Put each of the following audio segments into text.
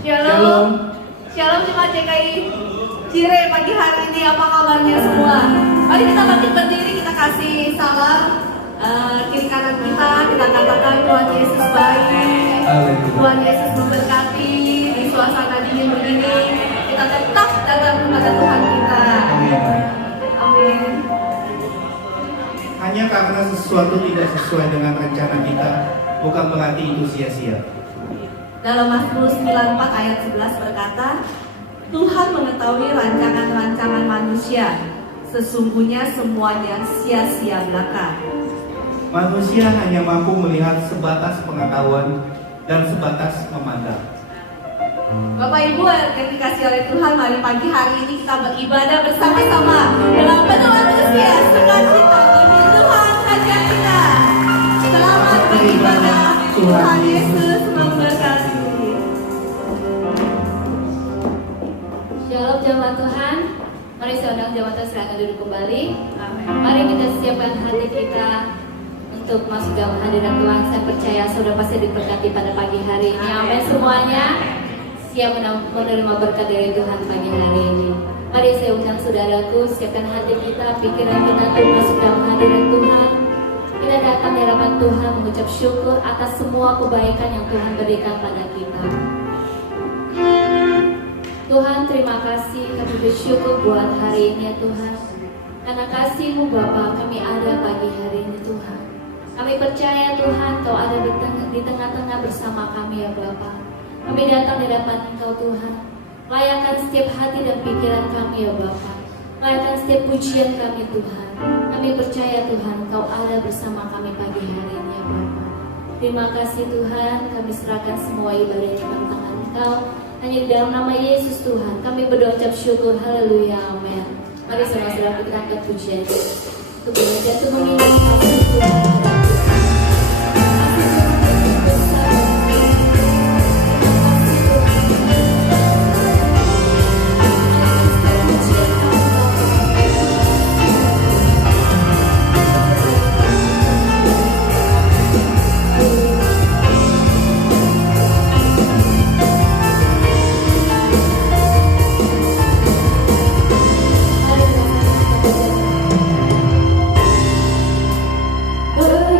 Shalom. Shalom Jemaat JKI Cire pagi hari ini, apa kabarnya semua? Mari kita bangkit berdiri, kita kasih salam kiri kanan kita katakan Tuhan Yesus baik, Tuhan Yesus memberkati. Di suasana dingin begini kita tetap datang kepada Tuhan kita. Amin. Hanya karena sesuatu tidak sesuai dengan rencana kita, bukan berarti itu sia-sia. Dalam Mazmur 94 ayat 11 berkata, Tuhan mengetahui rancangan-rancangan manusia, sesungguhnya semuanya sia-sia belaka. Manusia hanya mampu melihat sebatas pengetahuan dan sebatas memandang. Bapak Ibu yang dikasih oleh Tuhan, mari pagi hari ini kita beribadah bersama-sama dalam penuh antusias, sukacita bagi Tuhan Raja kita. Selamat beribadah, Tuhan Yesus memberkati. Shalom jemaat Tuhan. Mari saya undang jemaat Tuhan silakan duduk kembali. Amin. Mari kita siapkan hati kita untuk masuk dalam hadirat Tuhan. Saya percaya saudara pasti diberkati pada pagi hari ini. Amin semuanya. Siap menerima berkat dari Tuhan pagi hari ini. Mari saya undang saudaraku, siapkan hati kita, pikiran kita untuk masuk dalam hadirat Tuhan. Kita datang di hadapan Tuhan mengucap syukur atas semua kebaikan yang Tuhan berikan pada kita. Tuhan, terima kasih, kami bersyukur buat hari ini ya Tuhan. Karena kasih-Mu Bapa, kami ada pagi hari ini Tuhan. Kami percaya Tuhan, Kau ada di tengah-tengah bersama kami ya Bapa. Kami datang di hadapan Engkau Tuhan. Layakan setiap hati dan pikiran kami ya Bapa. Layakan setiap pujian kami Tuhan. Kami percaya Tuhan, Kau ada bersama kami pagi hari ini ya Bapa. Terima kasih Tuhan, kami serahkan semua ibadah ini dalam tangan Engkau. Hanya di dalam nama Yesus Tuhan kami berdoa ucap syukur. Haleluya, amin. Mari saudara-saudara kita angkat pujian untuk belajar untuk mengingat kasih Tuhan. Ber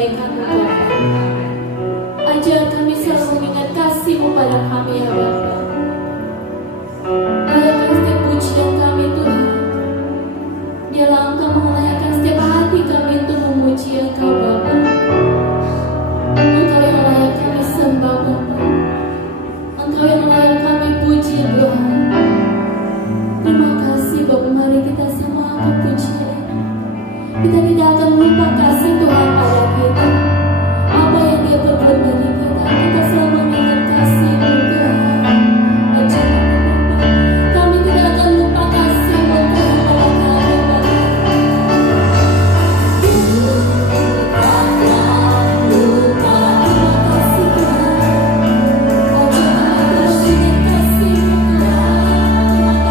kebaikan-Mu Bapa. Ajar kami selalu mengingat kasih-Mu pada kami ya Bapa. Layakan setiap pujian kami Tuhan. Biarlah Engkau mengelayakan setiap hati kami untuk memuji Engkau Bapa. Engkau yang layak kami sembah Bapa. Engkau yang layak kami puji Tuhan. Terima kasih Bapa, mari kita samakan pujian. Kita tidak akan lupa kasih Tuhan pada kita. Apa yang Dia perbuat bagi kita, kita selalu mengingat kasih-Mu Tuhan. Ajar kami tidak akan lupa kasih-Mu Tuhan pada kami Bapa. Lupa terima kasih Tuhan. Ajar kami terus ingat kasih-Mu Tuhan. Terima kasih Bapa. Lupa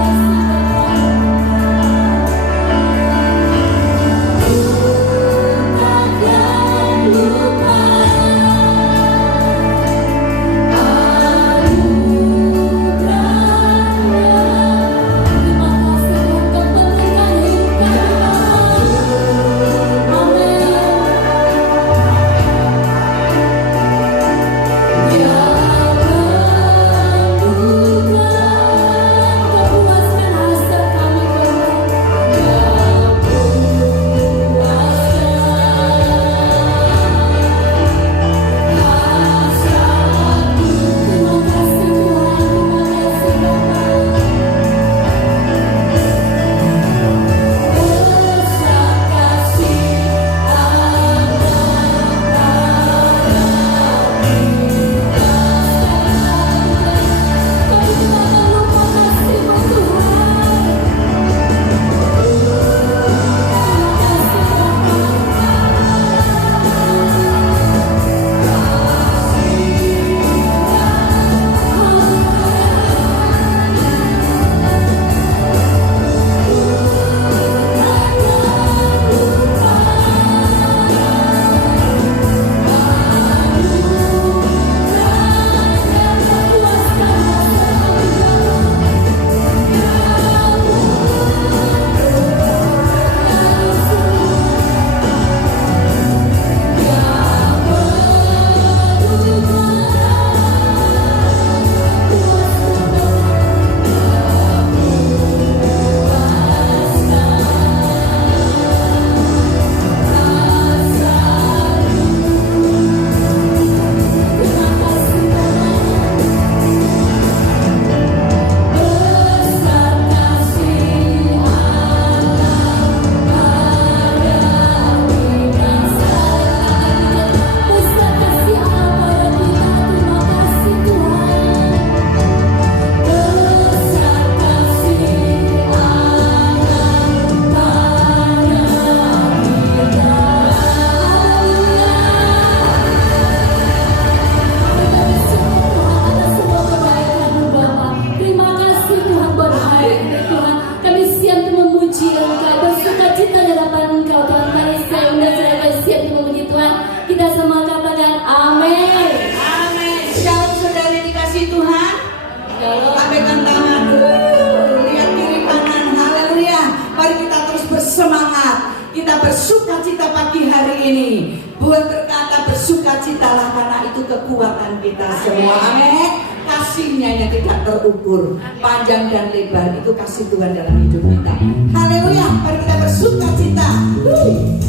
bersukacitalah karena itu kekuatan kita semua. Amin. Kasihnya yang tidak terukur, panjang dan lebar, itu kasih Tuhan dalam hidup kita. Haleluya. Mari kita bersukacita. Amin.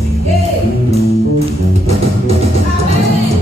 Panjang dan lebarnya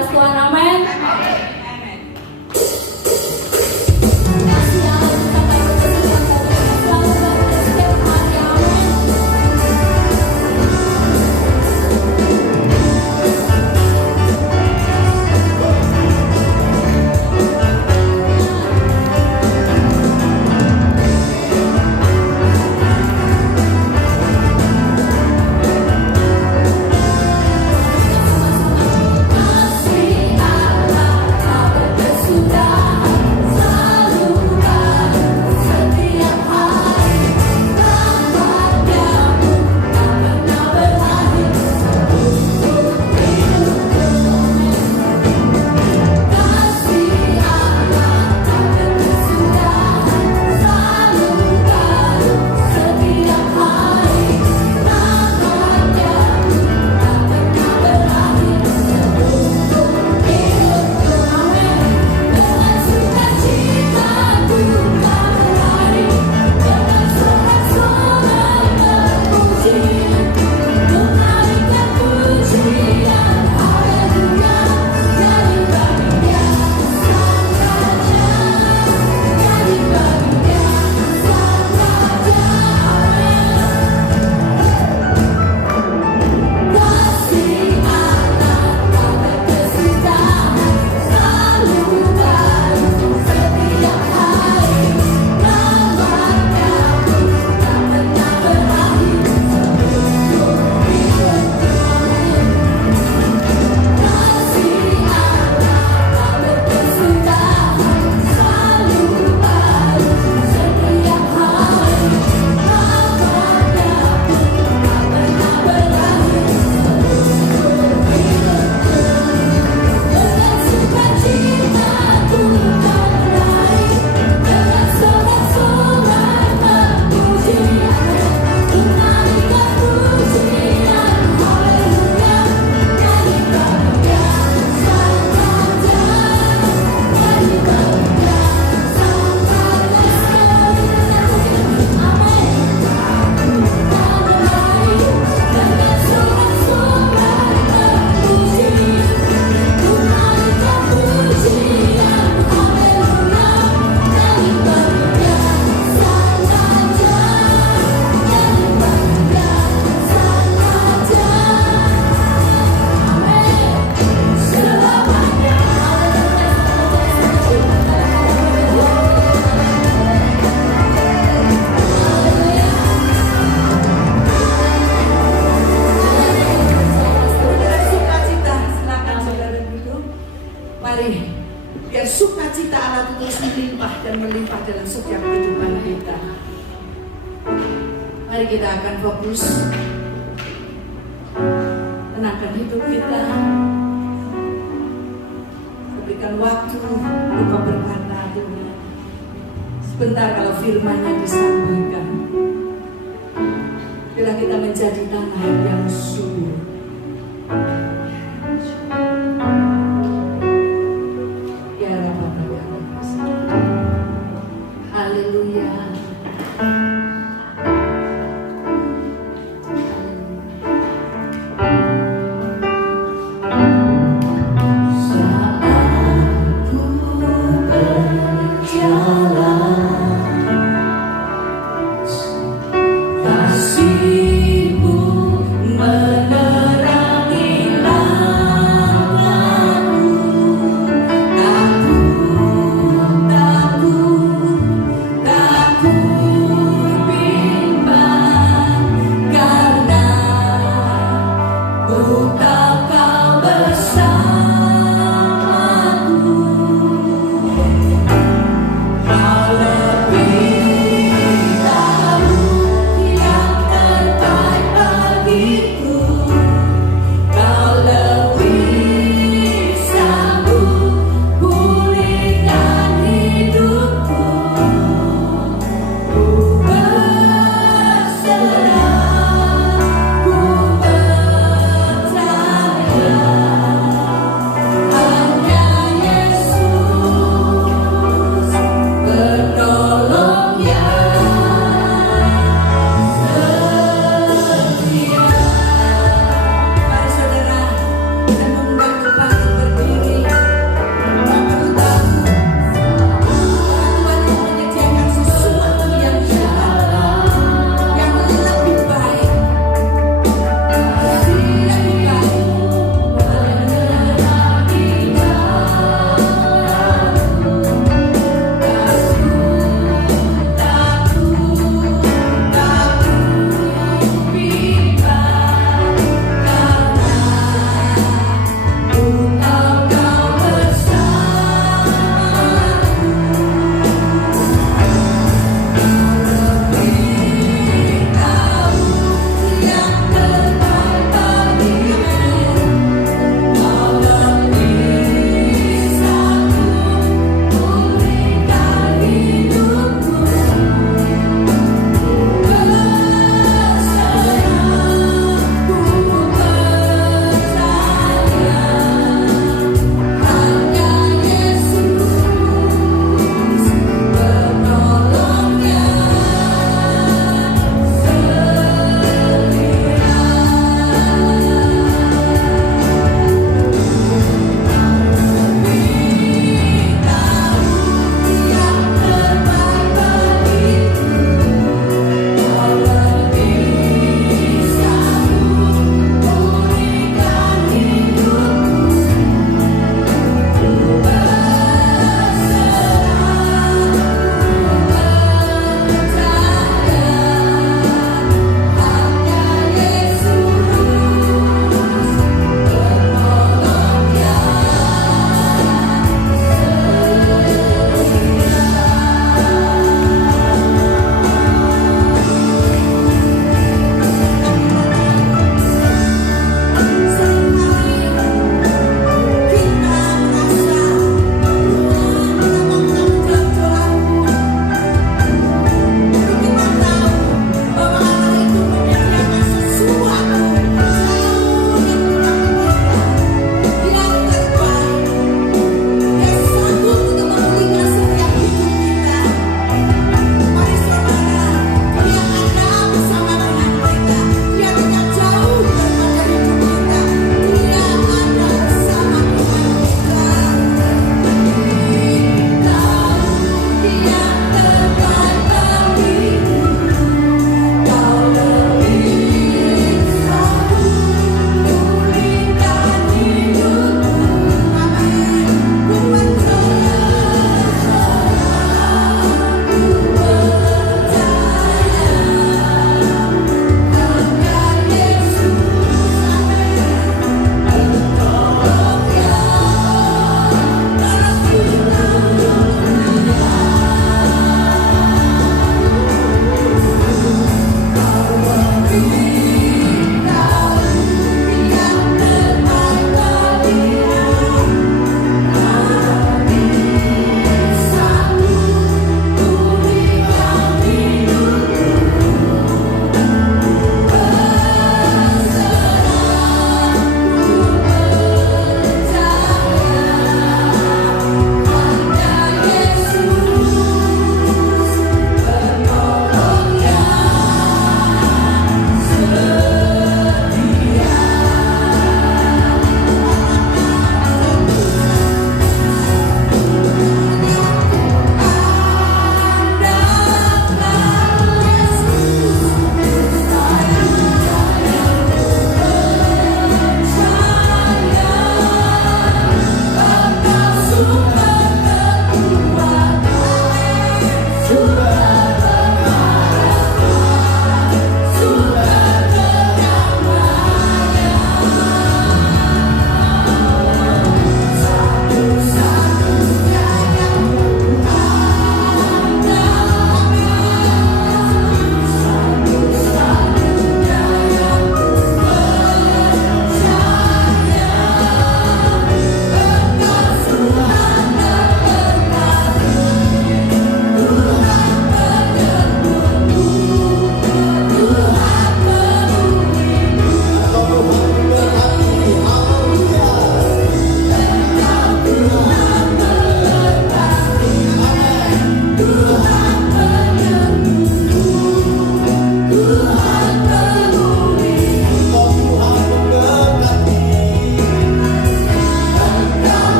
atas Tuhan. Amin. Biar sukacita Allah itu terus melimpah dan melimpah dalam setiap kehidupan kita. Mari kita akan fokus, tenangkan hidup kita, berikan waktu lupa berkata Tuhan. Sebentar kalau firman-Nya disampaikan, bila kita menjadi tanah yang subur. Haleluya. Kasih-Mu menerangi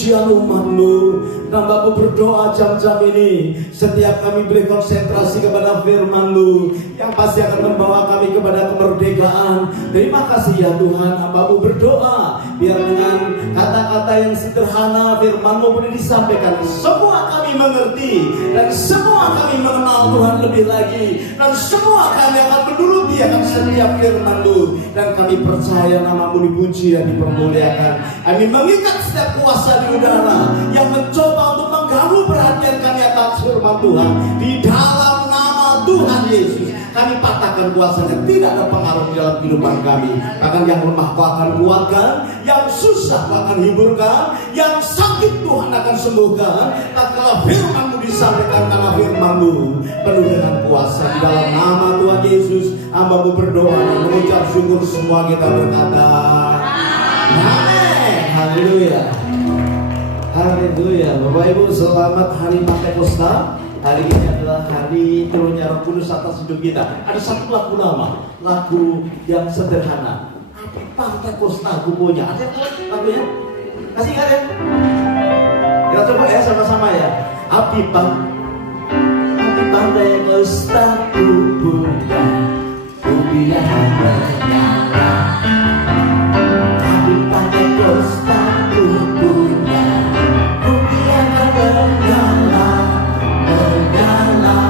pujian umat-Mu. Hamba-Mu berdoa jam-jam ini, setiap kami beri konsentrasi kepada firman-Mu yang pasti akan membawa kami kepada kemerdekaan. Terima kasih ya Tuhan, hamba-Mu berdoa biar dengan kata-kata yang sederhana firman-Mu boleh disampaikan, semua kami mengerti dan semua kami mengenal Tuhan lebih lagi, dan semua kami akan menuruti akan setiap firman-Mu, dan kami percaya nama-Mu dipuji dan dipermuliakan. Kami mengikat setiap kuasa di udara yang mencoba untuk mengganggu perhatian kami atas firman Tuhan. Di dalam nama Tuhan Yesus, kami patahkan kuasanya, tidak ada pengaruh di dalam kehidupan kami. Bahkan yang lemah Kau akan kuatkan, yang susah Kau akan hiburkan, yang sakit Tuhan akan sembuhkan. Tatkala firman-Mu disampaikan, karena firman-Mu penuh dengan kuasa. Di dalam nama Tuhan Yesus, hamba-Mu berdoa dan mengucap syukur. Semua kita berkata amin. Haleluya. Haleluya. Bapak Ibu, selamat hari Pentakosta. Hari ini adalah hari turunnya Roh Kudus atas hidup kita. Ada satu lagu lama, lagu yang sederhana. Api Pentakosta aku punya. Ada yang tahu lagunya? Kasih ingat ya? Kita coba ya sama-sama ya. Api Pentakosta aku punya, ku biar menyala. Api Pentakosta aku punya, ku biar menyala. Menyala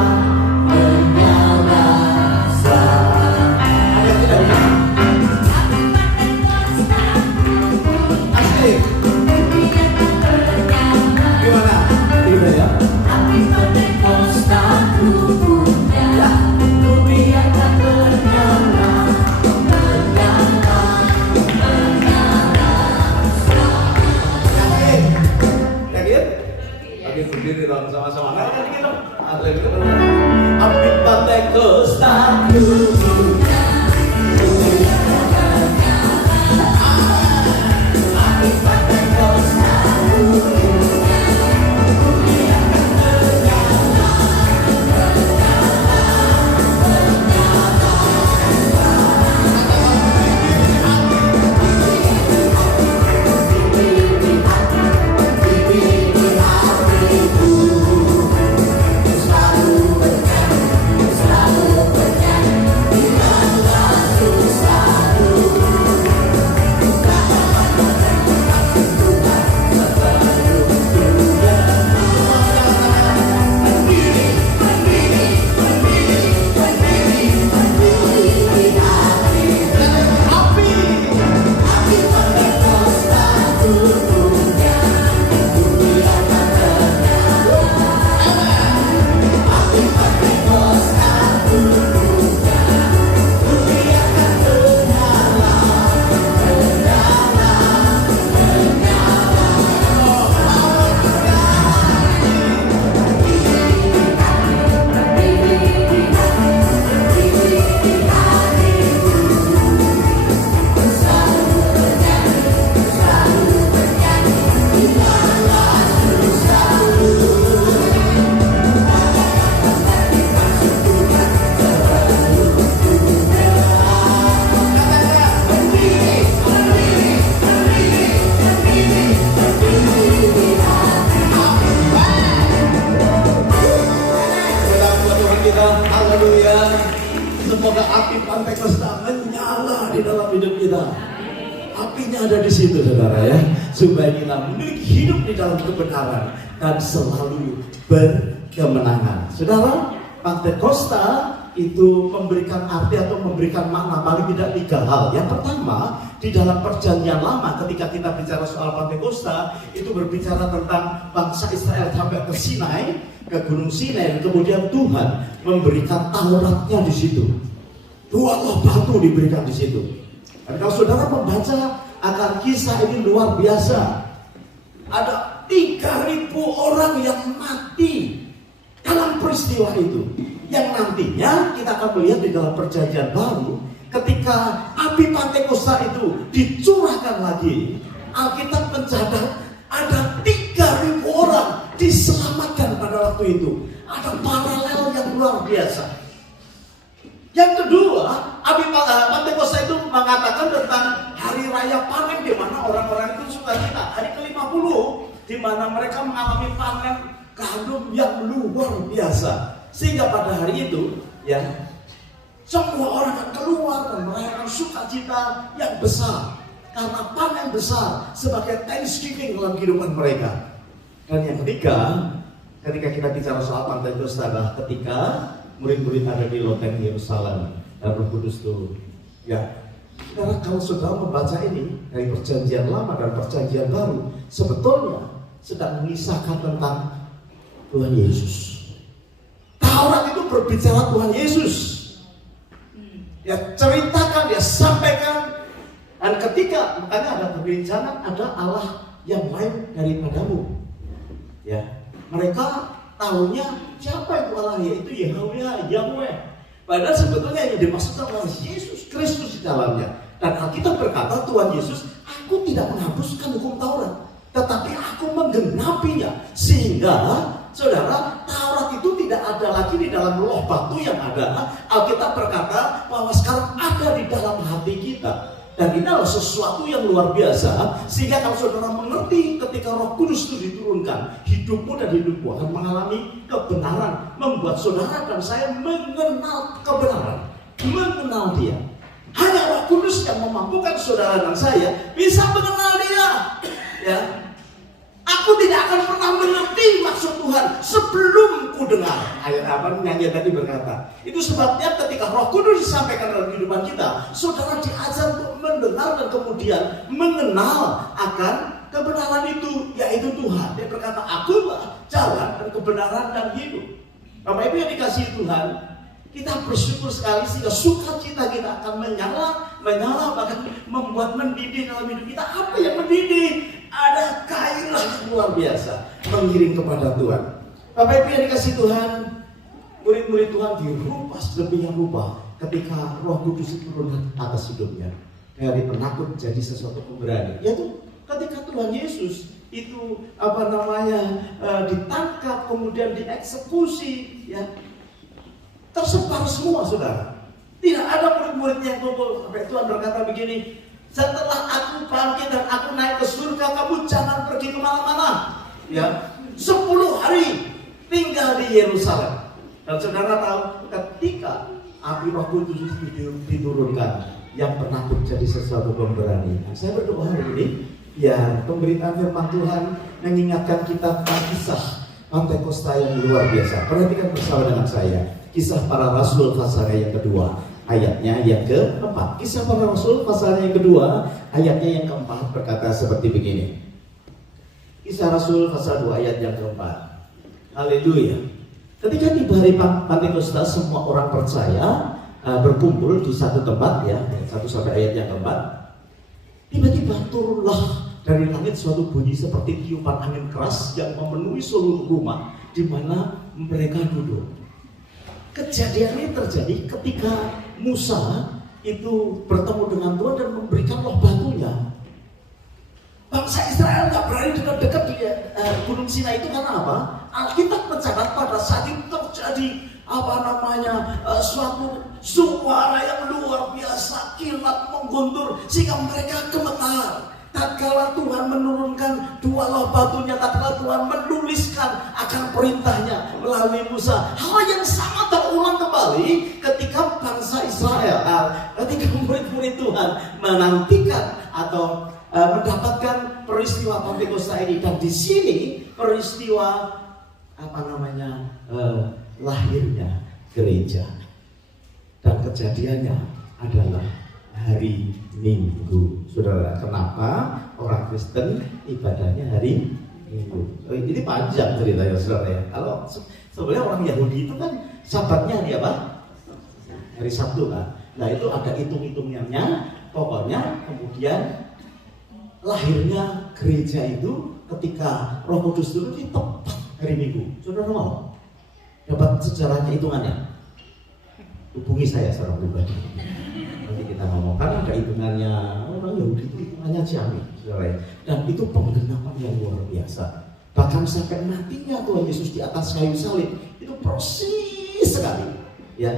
ada tidak ya? Asik. Gimana? Gimana ya? Berdiri dong sama-sama. Kan dikit dong. Api Pentakosta aku punya, api Pentakosta aku punya, ku biar menyala, semoga api Pentakosta menyala di dalam hidup kita. Apinya ada di situ saudara ya, supaya kita memiliki hidup di dalam kebenaran dan selalu berkemenangan. Saudara, Pentakosta itu memberikan arti atau memberikan makna paling tidak 3 hal. Yang pertama, di dalam perjanjian lama ketika kita bicara soal Pentakosta, itu berbicara tentang bangsa Israel sampai ke Sinai, ke Gunung Sinai, dan kemudian Tuhan memberikan Tauratnya di situ. 2 loh batu diberikan di situ. Dan kalau saudara membaca akan kisah ini luar biasa. Ada 3.000 orang yang mati dalam peristiwa itu. Yang nantinya kita akan melihat di dalam perjanjian baru, ketika api Pentakosta itu dicurahkan lagi, Alkitab mencatat ada 3.000 orang diselamatkan pada waktu itu. Ada paralel yang luar biasa. Yang kedua, api Pentakosta itu mengatakan tentang hari raya panen, di mana orang-orang itu sukacita. Hari ke-50 di mana mereka mengalami panen gandum yang luar biasa. Sehingga pada hari itu, ya, semua orang akan keluar dan merayakan sukacita yang besar karena panen besar sebagai thanksgiving dalam kehidupan mereka. Dan yang ketiga, ketika kita bicara soal Pentakosta adalah ketika murid-murid ada di loteng Yerusalem dan Roh Kudus turun. Ya, karena kalau saudara membaca ini dari Perjanjian Lama dan Perjanjian Baru, sebetulnya sedang mengisahkan tentang Tuhan Yesus. Taurat itu berbicara Tuhan Yesus. Dia ceritakan, dia sampaikan. Dan ketika makanya ada perbincangan, ada Allah yang lain daripadamu. Ya, mereka tahunya siapa itu Allah, yaitu Yahweh. Padahal sebetulnya yang dimaksudkan adalah Yesus Kristus di dalamnya. Dan Alkitab berkata Tuhan Yesus, aku tidak menghapuskan hukum Taurat, tetapi aku menggenapinya. Sehingga saudara, Taurat itu tidak ada lagi di dalam loh batu yang ada. Alkitab berkata bahwa sekarang ada di dalam hati kita. Dan ini adalah sesuatu yang luar biasa. Sehingga kalau saudara mengerti ketika Roh Kudus itu diturunkan, hidupmu dan hidupku akan mengalami kebenaran. Membuat saudara dan saya mengenal kebenaran, mengenal Dia. Hanya Roh Kudus yang memampukan saudara dan saya bisa mengenal Dia. Ya, aku tidak akan pernah mengerti maksud Tuhan sebelum ku dengar. Ayat apa nyanyi tadi berkata. Itu sebabnya ketika Roh Kudus disampaikan dalam kehidupan kita, saudara diajar untuk mendengar dan kemudian mengenal akan kebenaran itu, yaitu Tuhan. Dia berkata, akulah jalan dan kebenaran dan hidup. Bapak Ibu yang dikasihi Tuhan, kita bersyukur sekali sehingga sukacita kita akan menyala, bahkan membuat mendidih dalam hidup kita. Apa yang mendidih? Ada gairah yang luar biasa mengiring kepada Tuhan. Bapak Ibu yang dikasihi Tuhan, murid-murid Tuhan dirubah sedemikian rupa ketika Roh Kudus itu turun atas hidupnya. Dari penakut jadi sesuatu pemberani. Yaitu ketika Tuhan Yesus itu ditangkap kemudian dieksekusi, ya, tersebar semua saudara. Tidak ada murid-muridnya yang kumpul. Sampai Tuhan berkata begini, setelah aku bangkit dan aku naik ke surga, kamu jangan pergi kemana-mana. Ya, 10 hari tinggal di Yerusalem. Dan saudara tahu ketika api Roh Kudus diturunkan, yang penakut jadi sesuatu pemberani. Saya berdoa hari ini, ya, pemberitaan firman Tuhan mengingatkan kita tentang kisah Pentakosta yang luar biasa. Perhatikan bersama dengan saya. Kisah para Rasul pasalnya yang kedua, ayatnya yang keempat. Kisah para Rasul pasalnya yang kedua, ayatnya yang keempat berkata seperti begini. Kisah Rasul pasal 2 ayat yang keempat. Haleluya. Ketika tiba hari Pentakosta, semua orang percaya berkumpul di satu tempat, ya, 1 sampai ayat yang keempat. Tiba-tiba turunlah dari langit suatu bunyi seperti tiupan angin keras yang memenuhi seluruh rumah di mana mereka duduk. Kejadian ini terjadi ketika Musa itu bertemu dengan Tuhan dan memberikan loh batunya. Bangsa Israel nggak berani dekat-dekat di Gunung Sinai itu karena apa? Alkitab mencatat pada saat itu terjadi suatu suara yang luar biasa, kilat mengguntur sehingga mereka gemetar. Tatkala Tuhan menurunkan 2 loh batunya, tatkala Tuhan menuliskan akan perintahnya melalui Musa, hal yang sama terulang kembali ketika bangsa Israel, ketika murid-murid Tuhan menantikan atau mendapatkan peristiwa Pentakosta ini. Dan di sini peristiwa lahirnya gereja. Dan kejadiannya adalah hari Minggu. Saudara, kenapa orang Kristen ibadahnya hari Minggu? Ini panjang ceritanya, saudara ya. Kalau sebenarnya orang Yahudi itu kan Sabatnya hari apa? Hari Sabtu kan. Nah itu ada hitung-hitungnya. Pokoknya kemudian lahirnya gereja itu ketika Roh Kudus turun di tepat hari Minggu. Saudara mau dapat sejarahnya, hitungannya? Hubungi saya secara pribadi. Nanti kita ngomong, karena ada hitungannya. Orang Yahudi itu hitungannya Ciamik, saudara. Dan itu penggenapan yang luar biasa. Bahkan sampai matinya Tuhan Yesus di atas kayu salib itu persis sekali, ya.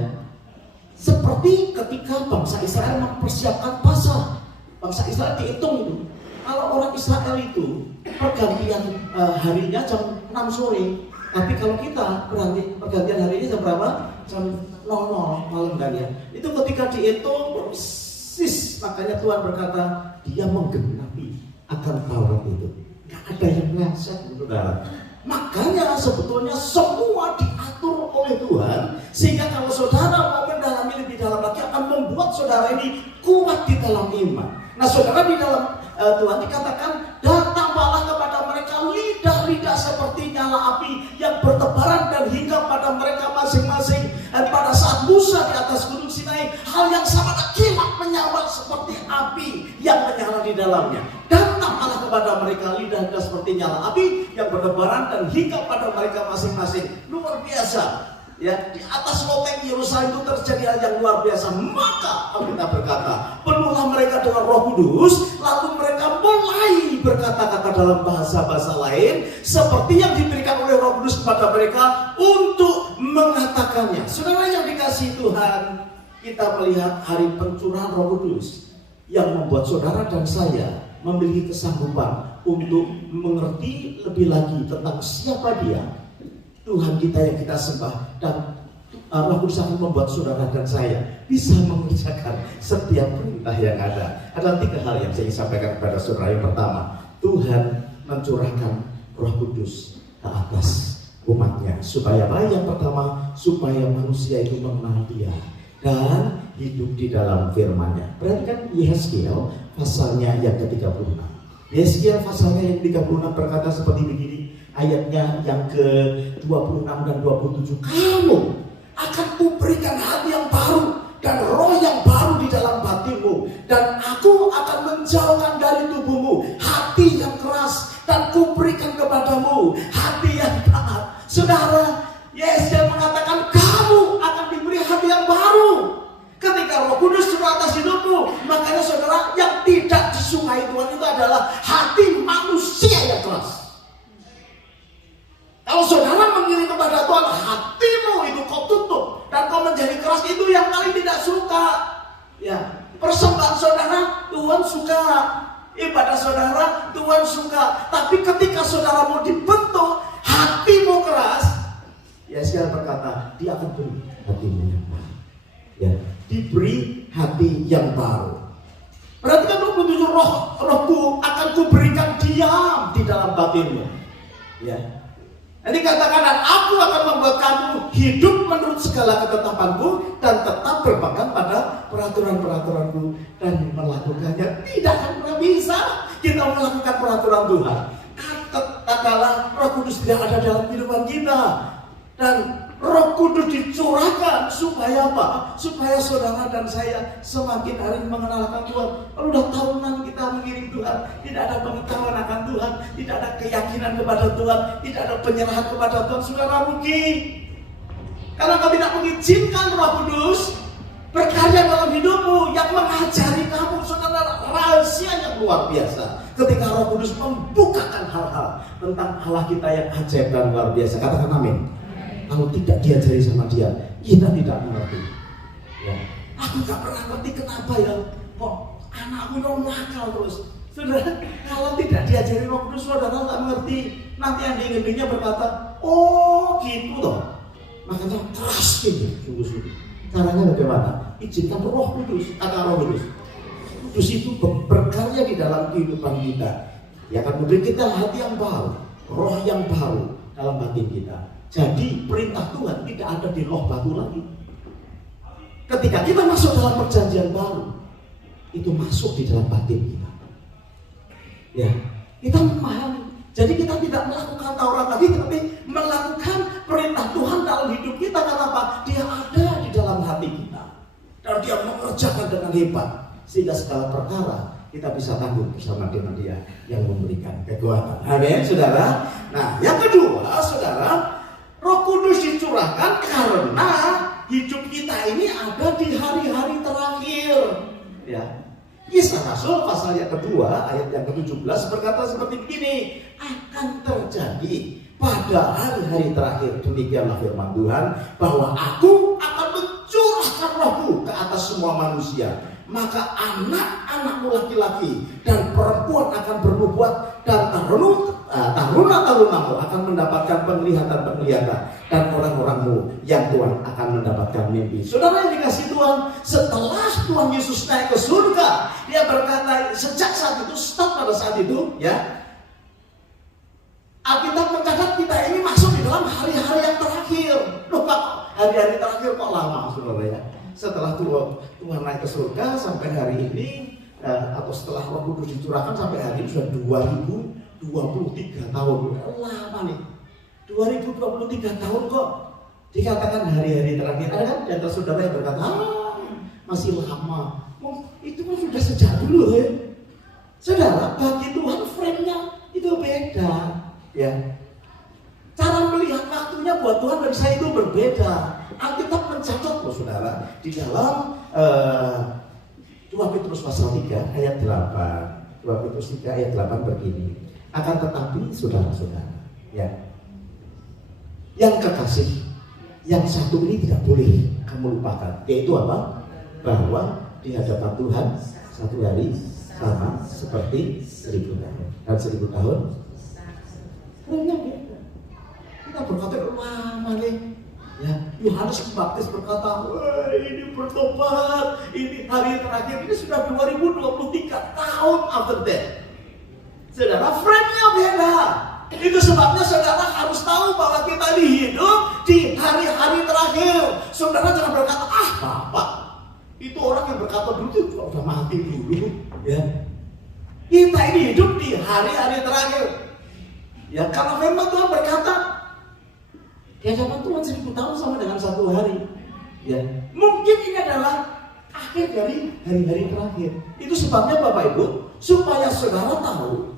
Seperti ketika bangsa Israel mempersiapkan Paskah. Bangsa Israel dihitung itu Kalau orang Israel itu pergantian harinya jam 6 sore. Tapi kalau kita pergantian harinya jam berapa? Jam 00 malam kan ya. Itu ketika dihitung persis, makanya Tuhan berkata dia menggenapi akan Taurat itu. Gak ada yang meleset, saudara. Makanya sebetulnya semua diatur oleh Tuhan, sehingga kalau saudara mau mendalami lebih dalam lagi akan membuat saudara ini kuat di dalam iman. Nah saudara, di dalam Tuhan dikatakan datanglah kepada mereka lidah-lidah seperti nyala api yang bertebaran dan hingga pada mereka masing-masing. Dan pada saat Musa di atas gunung Sinai, hal yang sama, kilat menyala seperti api yang menyala di dalamnya. Datanglah kepada mereka lidah-lidah seperti nyala api yang bertebaran dan hingga pada mereka masing-masing. Luar biasa. Ya, di atas loteng Yerusalem itu terjadi hal yang luar biasa. Maka Alkitab berkata, penuhlah mereka dengan Roh Kudus, lalu mereka mulai berkata-kata dalam bahasa-bahasa lain seperti yang diberikan oleh Roh Kudus kepada mereka untuk mengatakannya. Saudara yang dikasihi Tuhan, kita melihat hari pencurahan Roh Kudus yang membuat saudara dan saya memiliki kesanggupan untuk mengerti lebih lagi tentang siapa Dia, Tuhan kita yang kita sembah, dan Roh Kudus akan membuat saudara dan saya bisa mengerjakan setiap perintah yang ada. Ada 3 hal yang saya ingin sampaikan kepada saudara. Yang pertama, Tuhan mencurahkan Roh Kudus ke atas umatnya. Supaya apa? Yang pertama, supaya manusia itu mengenal Dia dan hidup di dalam firman-Nya. Perhatikan Yehezkiel pasalnya yang ke-36. Yehezkiel pasalnya yang ke-36 berkata seperti begini. Ayatnya yang ke-26 dan 27. Kamu akan kuberikan hati yang baru dan roh yang baru di dalam batinmu, dan aku akan menjauhkan dari tubuhmu hati yang keras dan kuberikan kepadamu hati yang taat. Saudara, Yesaya mengatakan kamu akan diberi hati yang baru ketika Roh Kudus turun atas hidupmu. Makanya saudara, yang tidak disukai Tuhan itu adalah hati manusia yang keras. Kalau saudara mengiring kepada Tuhan, hatimu itu kau tutup dan kau menjadi keras, itu yang paling tidak suka. Ya, persembahan saudara Tuhan suka, ibadah saudara Tuhan suka. Tapi ketika saudara mau dibentuk, hatimu keras, ya sekarang berkata, Dia akan beri hatimu yang baru. Ya, diberi hati yang baru. Perhatikan 27, rohku akan kuberikan diam di dalam batinmu. Ya. Jadi katakan, aku akan membuat kamu hidup menurut segala ketetapanku dan tetap berpegang pada peraturan-peraturanku dan melakukannya. Tidak akan pernah bisa kita melakukan peraturan Tuhan. Katakanlah Roh Kudus tidak ada dalam kehidupan kita. Dan Roh Kudus dicurahkan supaya apa? Supaya saudara dan saya semakin hari mengenalkan Tuhan. Kalau udah tahunan kita mengiring Tuhan, tidak ada pengetahuan akan Tuhan, tidak ada keyakinan kepada Tuhan, tidak ada penyerahan kepada Tuhan, saudara rugi. Karena kau tidak mengizinkan Roh Kudus berkarya dalam hidupmu yang mengajari kamu, saudara, rahasia yang luar biasa. Ketika Roh Kudus membukakan hal-hal tentang Allah kita yang ajaib dan luar biasa. Katakan amin. Kalau tidak diajari sama Dia, kita tidak mengerti. Ya. Aku gak pernah ngerti kenapa ya kok anakku itu nakal terus. Saudara, kalau tidak diajari Roh Kudus, saudara tak mengerti. Nanti anjing-anjingnya berkata, oh gitu toh. Makanya keras gitu, sungguh-sungguh. Caranya bagaimana? Izinkan Roh Kudus, kata Roh Kudus. Kudus itu berkarya di dalam kehidupan kita. Ya akan memberi kita hati yang baru, roh yang baru dalam batin kita. Jadi perintah Tuhan tidak ada di loh batu lagi. Ketika kita masuk dalam perjanjian baru, itu masuk di dalam batin kita. Ya, kita memahami. Jadi kita tidak melakukan Taurat lagi, tapi melakukan perintah Tuhan dalam hidup kita. Kenapa? Dia ada di dalam hati kita, dan Dia mengerjakan dengan hebat, sehingga segala perkara kita bisa tanggung bersama dengan Dia yang memberikan kekuatan. Amin, saudara. Nah, yang kedua, saudara, Roh Kudus dicurahkan karena hidup kita ini ada di hari-hari terakhir. Ya. Kisah Rasul pasal yang kedua ayat yang ke-17 berkata seperti begini, akan terjadi pada hari-hari terakhir, demikianlah firman Tuhan, bahwa aku akan mencurahkan rohku ke atas semua manusia. Maka anak-anakmu laki-laki dan perempuan perempuan akan bernubuat, dan taruna-tarunamu akan mendapatkan penglihatan-penglihatan, dan orang-orangmu yang Tuhan akan mendapatkan mimpi. Saudara yang dikasih Tuhan, setelah Tuhan Yesus naik ke surga, dia berkata sejak saat itu, start pada saat itu, ya, Alkitab mencatat kita ini masuk di dalam hari-hari yang terakhir. Loh Pak, hari-hari terakhir kok lama, saudara ya? Setelah Tuhan naik ke surga sampai hari ini, atau setelah Roh Kudus dicurahkan sampai hari ini sudah 2023 tahun. Lama nih, 2023 tahun kok dikatakan hari-hari terakhir. Ada kan di antara saudara yang berkata, masih lama. Oh, itu kan sudah sejak dulu ya. Saudara, bagi Tuhan frame-nya itu beda. Ya, cara melihat waktunya buat Tuhan dan saya itu berbeda. Alkitab mencatat loh saudara, di dalam 2 Petrus pasal 3 ayat 8. 2 Petrus 3 ayat 8 begini. Akan tetapi saudara-saudara, ya, yang kekasih, yang satu ini tidak boleh kamu lupakan. Yaitu apa? Bahwa di hadapan Tuhan satu hari sama seperti 1000 tahun. Dan 1000 tahun banyak beda. Kita berkata lama nih. Ya, Yohanes Pembaptis berkata, ini bertobat, ini hari terakhir, ini sudah 2023 tahun after death. Saudara, frame-nya beda. Itu sebabnya saudara harus tahu bahwa kita ini hidup di hari-hari terakhir. Saudara jangan berkata, Bapak, itu orang yang berkata dulu itu udah mati dulu. Ya, kita ini hidup di hari-hari terakhir. Ya, karena memang Tuhan berkata, di hadapan Tuhan 1000 tahun sama dengan 1 hari. Ya, mungkin ini adalah akhir dari hari-hari terakhir. Itu sebabnya Bapak Ibu, supaya saudara tahu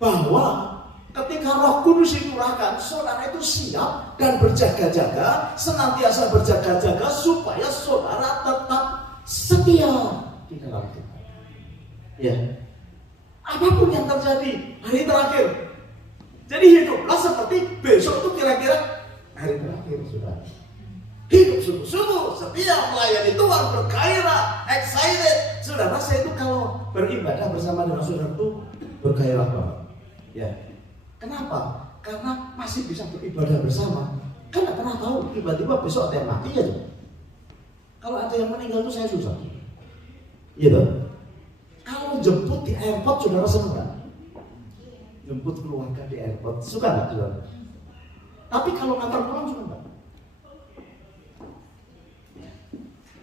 bahwa ketika Roh Kudus dicurahkan, saudara itu siap dan berjaga-jaga, senantiasa berjaga-jaga supaya saudara tetap setia di dalam Tuhan. Ya, apapun yang terjadi hari terakhir. Jadi hiduplah seperti besok itu kira-kira hari terakhir, saudara. Hidup sungguh-sungguh, setia melayani Tuhan, bergairah, excited. Saudara, saya itu kalau beribadah bersama dengan saudara itu bergairah banget. Ya. Kenapa? Karena masih bisa beribadah bersama. Kan nggak pernah tahu, tiba-tiba besok ada yang mati aja. Kalau ada yang meninggal itu saya susah. Iya toh? Kalau jemput di airport, saudara senang nggak? Jemput keluarga di airport, suka nggak saudara? Tapi kalau ngantar pulang suka nggak?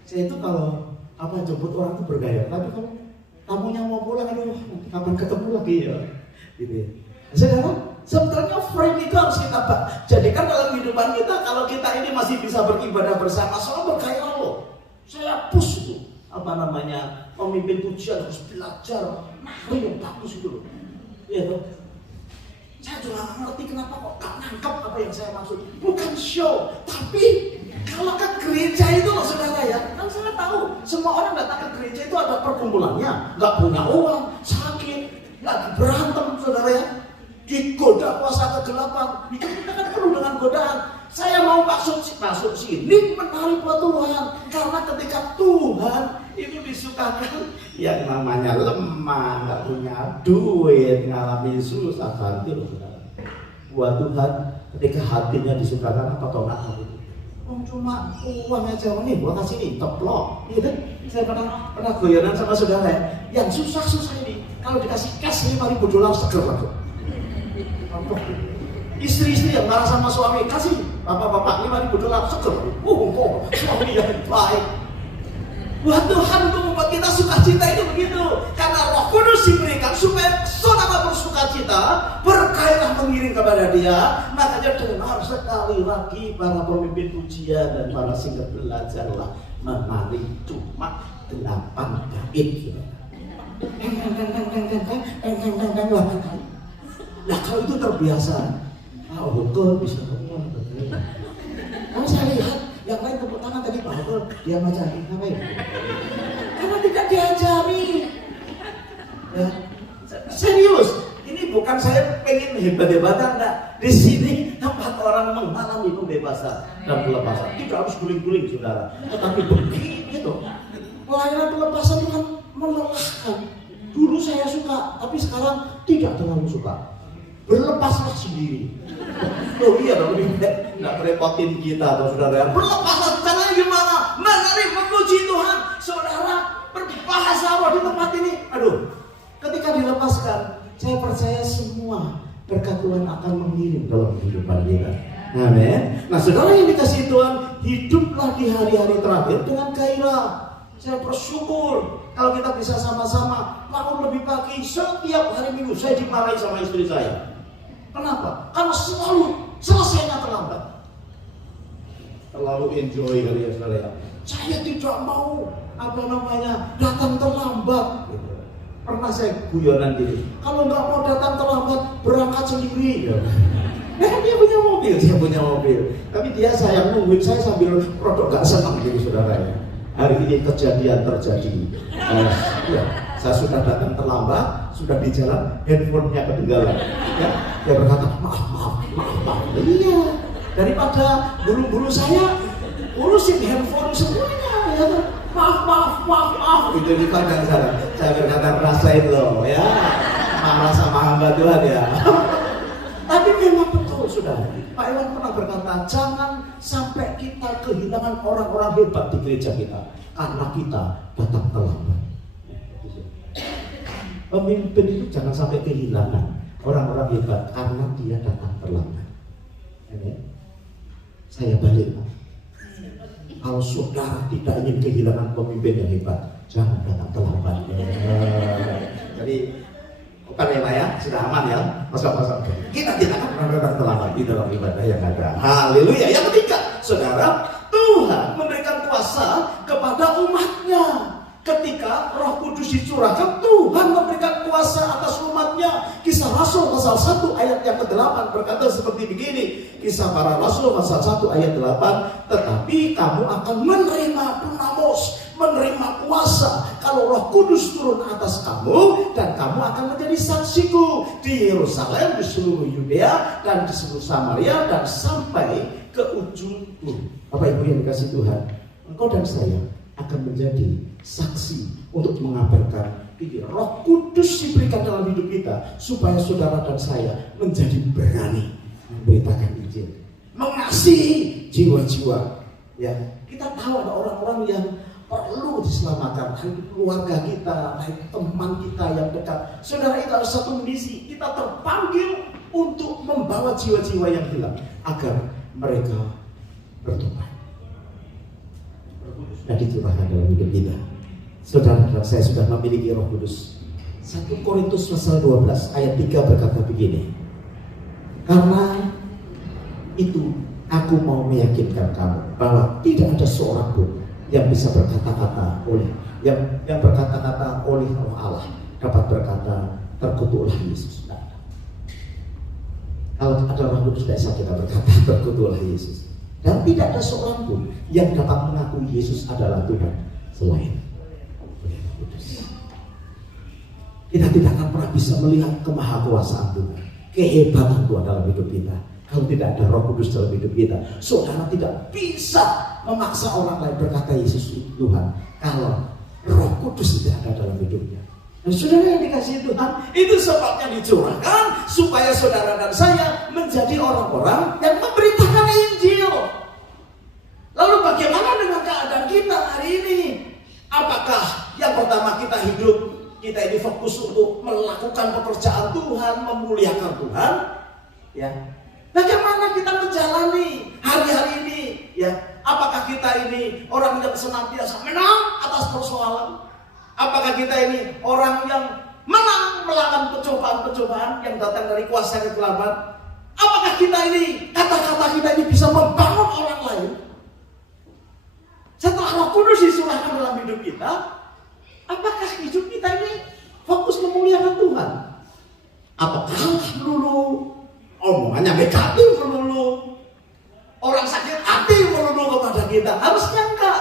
Saya itu kalau jemput orang itu bergaya. Tapi kalau tamunya mau pulang, aduh nanti kapan ketemu lagi ya? Gitu. Saudara, sebenarnya frame itu harus kita jadikan dalam kehidupan kita. Kalau kita ini masih bisa beribadah bersama, soal bergairah loh. Saya push itu, pemimpin pujian harus belajar nari yang bagus itu loh. Iya toh? Saya juga nggak ngerti kenapa kok gak nangkep apa yang saya maksud. Bukan show, tapi kalau ke gereja itu loh saudara ya, kan saya tahu semua orang datang ke gereja itu ada perkumpulannya, nggak punya uang, sakit, lagi berantem saudara ya, digoda kuasa kegelapan. Itu kita kan penuh dengan godaan. Saya mau masuk sini menarik buat Tuhan, karena ketika Tuhan itu disukakan, yang namanya lemah, nggak punya duit, ngalami susah, bantu loh saudara. Buat Tuhan, ketika hatinya disukakan, apa tau nggak? Cuma uang aja nih, gua kasih nih, teplok, gitu. Saya pernah goyonan sama saudara yang susah-susah ini, kalau dikasih cash $5.000 seger langsung. Istri-istri yang marah sama suami, kasih bapak-bapak $5.000 seger. Kok suami yang baik. Buat Tuhan untuk membuat kita sukacita itu begitu, karena Roh Kudus diberikan supaya saudara bersukacita, bergairah mengiring kepada Dia. Makanya dengar sekali lagi para pemimpin pujian dan para singkat belajarlah menari cuma 8 bait. Nah kalau itu terbiasa, kok bisa ngomong. Kalau saya lihat yang lain tepuk tangan tadi, dia macam ngapain? Karena tidak diajari. Ya. Serius, ini bukan saya pengen hebat-hebatan, enggak. Di sini tempat orang mengalami pembebasan dan pelepasan. Tidak harus guling-guling saudara, tetapi begini tuh. Pelayanan pelepasan itu kan melelahkan. Dulu saya suka, tapi sekarang tidak terlalu suka. Berlepaslah sendiri. Oh iya dong, nggak merepotin kita atau saudara. Berlepaslah, caranya gimana? Memuji Tuhan. Saudara berbahasa roh di tempat ini. Aduh, ketika dilepaskan, saya percaya semua berkat Tuhan akan mengirim dalam kehidupan kita. Amin. Nah, saudara yang dikasihi Tuhan, hiduplah di hari-hari terakhir dengan gairah. Saya bersyukur kalau kita bisa sama-sama bangun lebih pagi setiap hari Minggu. Saya dimarahi sama istri saya. Kenapa? Karena selalu selesainya terlambat. Terlalu enjoy kali ya saudara ya. Saya tidak mau datang terlambat. Pernah saya guyonan gini, kalau nggak mau datang terlambat berangkat sendiri. Dia punya mobil. Tapi dia sayang nungguin saya sambil produk gak senang gitu saudara ya. Hari ini kejadian terjadi. Saya sudah datang terlambat, sudah di jalan, handphonenya ketinggalan. Ya, dia berkata maaf. Iya, daripada buru-buru saya urusin handphone semuanya. Ya, maaf. Itu di padang sana. Saya berkata rasain loh, ya, marah sama hamba Tuhan ya. Tapi memang betul sudah. Pak Iwan pernah berkata, jangan sampai kita kehilangan orang-orang hebat di gereja kita karena kita datang terlambat. Pemimpin itu jangan sampai kehilangan orang-orang hebat karena dia datang terlambat. Saya balik, Pak. Kalau saudara tidak ingin kehilangan pemimpin yang hebat, jangan datang terlambat. Jadi bukan ya Pak ya, sudah aman ya. Masuk. Kita tidak akan pernah datang terlambat di dalam ibadah yang ada. Haleluya. Yang ketiga, saudara, Tuhan memberikan kuasa kepada umatnya. Ketika Roh Kudus dicurahkan, Tuhan memberikan kuasa atas umatnya. Kisah Rasul pasal 1 ayat yang ke-8 berkata seperti begini. Kisah para Rasul pasal 1 ayat 8. Tetapi kamu akan menerima dunamos, menerima kuasa kalau Roh Kudus turun atas kamu, dan kamu akan menjadi saksiku di Yerusalem, di seluruh Yudea dan di seluruh Samaria, dan sampai ke ujung bumi. Bapak Ibu yang dikasihi Tuhan, engkau dan saya akan menjadi saksi untuk mengabarkan ini. Roh Kudus diberikan dalam hidup kita supaya saudara dan saya menjadi berani memberitakan Injil, mengasihi jiwa-jiwa. Ya, kita tahu ada orang-orang yang perlu diselamatkan, baik keluarga kita, baik teman kita yang dekat. Saudara, itu ada satu misi. Kita terpanggil untuk membawa jiwa-jiwa yang hilang agar mereka bertobat dan dicurahkan dalam hidup kita. Saudara dan saya sudah memiliki Roh Kudus. 1 Korintus pasal 12 ayat 3 berkata begini. Karena itu aku mau meyakinkan kamu bahwa tidak ada seorang pun yang bisa berkata-kata oleh yang berkata-kata oleh Roh Allah dapat berkata terkutuklah Yesus. Nah, kalau ada Roh Kudus tidak bisa kita berkata terkutuklah Yesus. Dan tidak ada seorang pun yang dapat mengakui Yesus adalah Tuhan selain Roh Kudus. Kita tidak akan pernah bisa melihat kemahakuasaan Tuhan, kehebatan Tuhan dalam hidup kita kalau tidak ada Roh Kudus dalam hidup kita. Saudara tidak bisa memaksa orang lain berkata Yesus itu Tuhan kalau Roh Kudus tidak ada dalam hidupnya. Dan saudara yang dikasihi Tuhan, itu sebabnya dicurahkan supaya saudara dan saya menjadi orang-orang yang memberitakan Injil. Lalu bagaimana dengan keadaan kita hari ini? Apakah yang pertama kita hidup, kita ini fokus untuk melakukan pekerjaan Tuhan, memuliakan Tuhan? Ya. Bagaimana kita menjalani hari-hari ini? Ya. Apakah kita ini orang yang senantiasa menang atas persoalan? Apakah kita ini orang yang menang melawan pencobaan-pencobaan yang datang dari kuasa kegelapan? Apakah kita ini, kata-kata kita ini bisa membangun orang lain? Setelah Roh Kudus disurahkan dalam hidup kita, apakah hidup kita ini fokus memuliakan Tuhan? Apakah melulu omongannya negatif melulu, orang sakit hati melulu kepada kita? Harusnya enggak.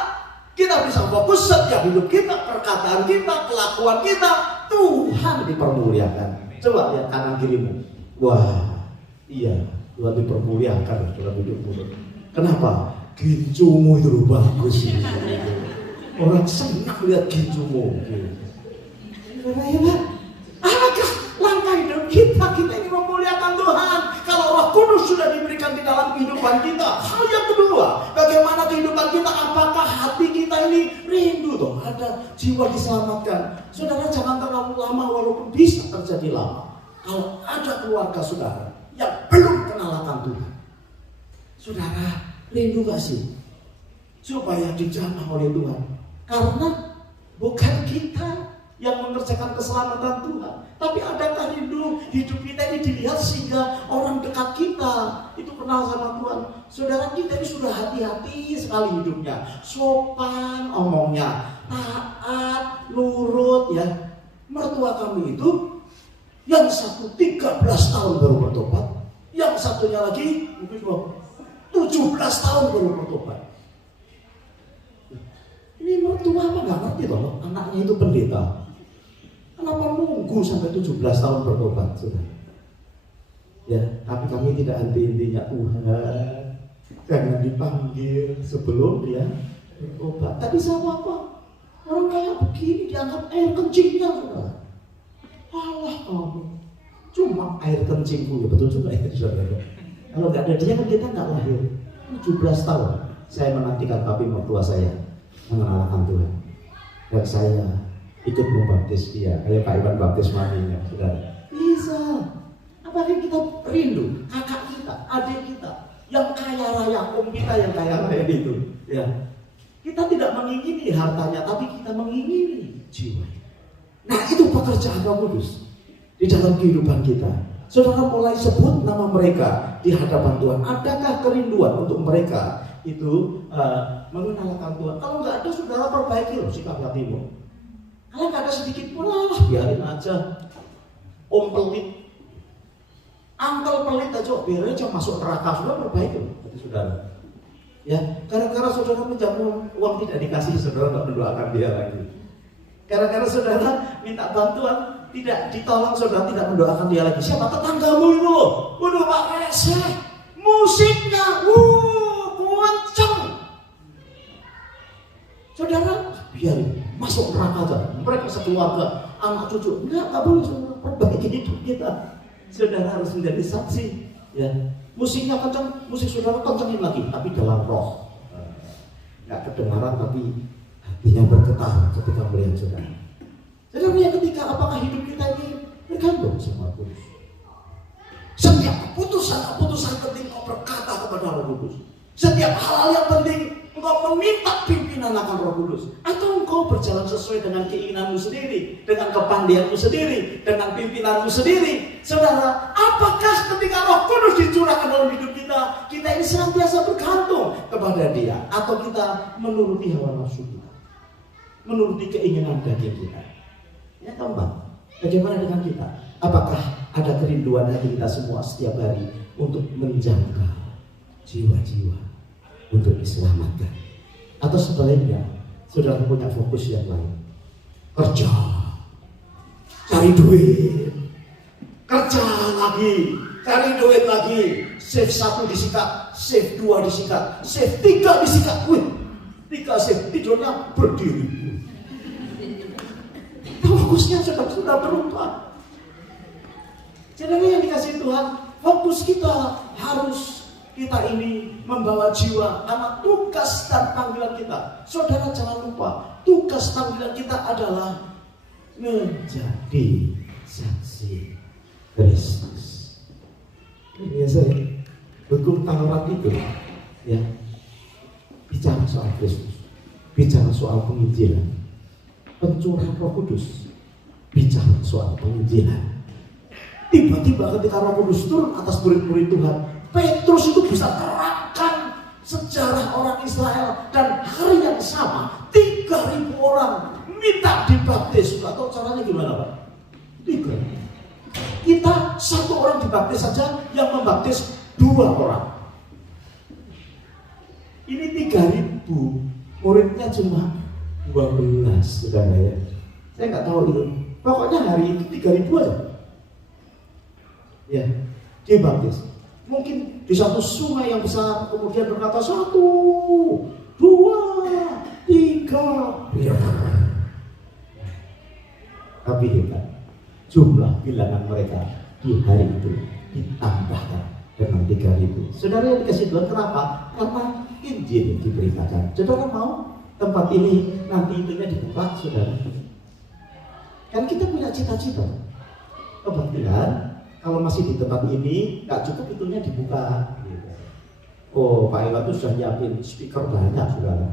Kita bisa fokus setiap hidup kita, perkataan kita, kelakuan kita, Tuhan dipermuliakan. Coba lihat kanan kirimu. Wah, iya, Tuhan dipermuliakan dalam hidupmu. Kenapa? Gincumu itu bagus. Orang senang lihat gincumu. Saudara ya Pak, apakah langkah hidup kita ini memuliakan Tuhan? Kalau Roh Kudus sudah diberikan di dalam kehidupan kita. Hal yang kedua, bagaimana kehidupan kita? Apakah hati kita ini rindu toh ada jiwa diselamatkan? Saudara jangan terlalu lama, walaupun bisa terjadi lama. Kalau ada keluarga saudara yang belum kenal akan Tuhan, saudara rindu gak sih supaya dijamah oleh Tuhan? Karena bukan kita yang mengerjakan keselamatan Tuhan, tapi adakah rindu hidup kita ini dilihat sehingga orang dekat kita itu kenal sama Tuhan? Saudara, kita ini sudah hati-hati sekali hidupnya, sopan omongnya, taat, nurut ya. Mertua kami itu yang satu 13 tahun baru bertobat, yang satunya lagi mungkin 17 tahun baru bertobat. Ini mertua apa nggak ngerti toh, anaknya itu pendeta. Kenapa nunggu sampai 17 tahun bertobat, saudara? Ya, tapi kami tidak henti-hentinya, Tuhan jangan dipanggil sebelum dia bertobat. Tapi sama apa? Orang kayak begini dianggap air kencingnya, saudara. Allah kamu, cuma air kencingku, ya betul juga ya saudara. Kalau nggak ada dia kan kita nggak lahir. 17 tahun saya menantikan tapi mertua saya mengenalkan Tuhan, dan saya ikut membaptis dia kayak Pak Iwan baptis maminya, saudara. Bisa. Apakah kita rindu kakak kita, adik kita yang kaya raya, om kita yang kaya raya itu, ya? Kita tidak mengingini hartanya, tapi kita mengingini jiwa. Nah, itu pekerjaan Roh Kudus di dalam kehidupan kita. Saudara mulai sebut nama mereka di hadapan Tuhan. Adakah kerinduan untuk mereka itu mengenalkan Tuhan? Kalau nggak ada, saudara perbaiki loh sikap hatimu. Kalau nggak ada sedikit pun, biarin aja. Om pelit, angkel pelit aja, biarin aja masuk neraka. Saudara perbaiki loh, saudara. Ya, gara-gara saudara menjamu uang tidak dikasih, saudara nggak mendoakan dia lagi. Gara-gara saudara minta bantuan tidak ditolong, saudara tidak mendoakan dia lagi. Siapa? Tetanggamu itu loh. Waduh Pak Rese, musiknya, kenceng. Saudara, biarin masuk neraka aja. Mereka sekeluarga, anak cucu, enggak boleh, saudara. Perbaiki hidup kita. Saudara harus menjadi saksi. Ya, musiknya kenceng, musik saudara kencengin lagi, tapi dalam roh. Enggak kedengaran, tapi hatinya bergetar ketika melihat saudara. Saudara, yang ketiga, apakah hidup kita ini bergantung sama Kudus? Setiap keputusan penting kau berkata kepada Roh Kudus. Setiap hal yang penting engkau meminta pimpinan akan Roh Kudus, atau engkau berjalan sesuai dengan keinginanmu sendiri, dengan kepandaianmu sendiri, dengan pimpinanmu sendiri. Saudara, apakah ketika Roh Kudus dicurahkan dalam hidup kita, kita ini senantiasa bergantung kepada Dia, atau kita menuruti hawa nafsu kita, menuruti keinginan daging kita? Ya keempat, bagaimana dengan kita? Apakah ada kerinduan hati kita semua setiap hari untuk menjangkau jiwa-jiwa untuk diselamatkan? Atau sebaliknya, saudara punya fokus yang lain, kerja, cari duit, kerja lagi, cari duit lagi, save 1 disikat, save 2 disikat, save 3 disikat, 3 save, tidurnya berdiri. Fokusnya sudah berubah. Jadi yang dikasih Tuhan, fokus kita harus kita ini membawa jiwa, karena tugas dan panggilan kita. Saudara jangan lupa, tugas panggilan kita adalah menjadi saksi Kristus. Ini saya hukum Taurat itu, ya, bicara soal Kristus, bicara soal penginjilan. Pencurahan Roh Kudus bicara soal penginjilan. Tiba-tiba ketika Roh Kudus turun atas murid-murid Tuhan, Petrus itu bisa terangkan sejarah orang Israel, dan hari yang sama 3.000 orang minta dibaptis. Atau caranya gimana Pak? 3. Kita 1 orang dibaptis saja, yang membaptis 2 orang. Ini 3.000, muridnya cuma 12, saudara ya. Saya nggak tahu itu. Pokoknya hari itu 3.000 aja. Ya, dibaptis. Mungkin di satu sungai yang besar, kemudian berkata 1, 2, 3. Ya. Tapi hebat, jumlah bilangan mereka di hari itu ditambahkan dengan 3.000. Saudara yang dikasih Tuhan, kenapa? Karena Injil diberitakan. Saudara mau tempat ini nanti itunya dibuka, saudara? Kan kita punya cita-cita. Kebetulan kalau masih di tempat ini nggak cukup itunya dibuka. Oh, Pak Iwan itu sudah nyiapin speaker banyak, saudara.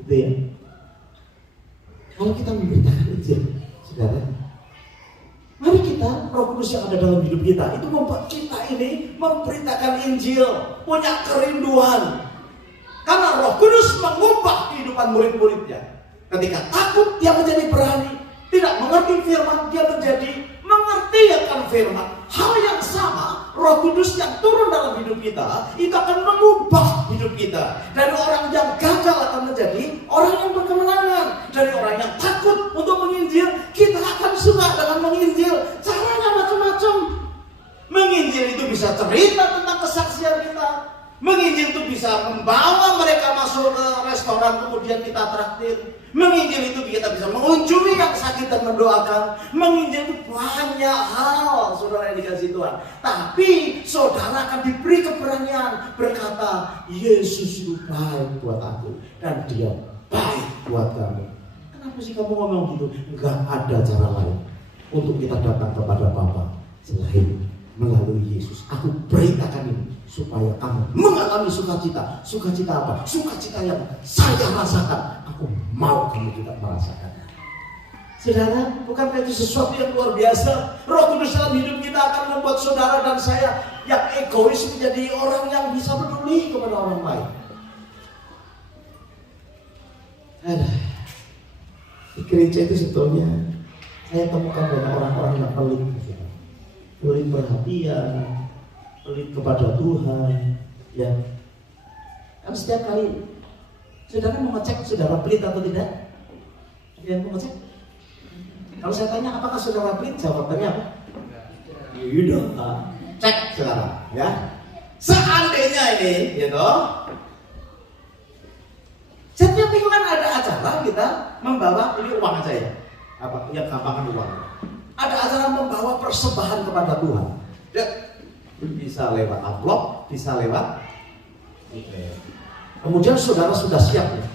Itu ya. Kalau kita memberitakan Injil, saudara, mari kita, Roh Kudus yang ada dalam hidup kita itu membuat kita ini memberitakan Injil, punya kerinduan. Karena Roh Kudus mengubah kehidupan murid-muridnya. Ketika takut, dia menjadi berani. Tidak mengerti firman, dia menjadi mengerti akan firman. Hal yang sama, Roh Kudus yang turun dalam hidup kita itu akan mengubah hidup kita. Dari orang yang gagal akan menjadi orang yang berkemenangan. Dari orang yang takut untuk menginjil, kita akan suka dengan menginjil. Caranya macam-macam. Menginjil itu bisa cerita tentang kesaksian kita. Menginjil itu bisa membawa mereka masuk ke restoran kemudian kita traktir. Menginjil itu kita bisa mengunjungi yang sakit dan mendoakan. Menginjil itu banyak hal, saudara yang dikasih Tuhan. Tapi saudara akan diberi keberanian berkata, Yesus itu baik buat aku dan dia baik buat kamu. Kenapa sih kamu ngomong gitu? Enggak ada cara lain untuk kita datang kepada Bapa selain melalui Yesus. Aku beritakan ini supaya kamu mengalami sukacita. Sukacita apa? Sukacita yang saya rasakan. Aku mau kamu juga merasakan. Saudara, bukankah itu sesuatu yang luar biasa? Roh Kudus dalam hidup kita akan membuat saudara dan saya yang egois menjadi orang yang bisa peduli kepada orang lain. Di gereja itu sebetulnya saya temukan banyak orang-orang yang pelit perhatian, pelit kepada Tuhan, ya. Kan setiap kali saudara mau ngecek saudara pelit atau tidak? Ya, mau ngecek. Kalau saya tanya apakah saudara pelit, jawabannya apa? Tidak. Cek saudara, ya. Seandainya ini, gitu. Setiap minggu kan ada acara kita membawa ini uang aja ya. Apa? Ya gampang uang. Ada acara membawa persembahan kepada Tuhan. Ya, bisa lewat amplop, bisa lewat email. Kemudian saudara sudah siap ya.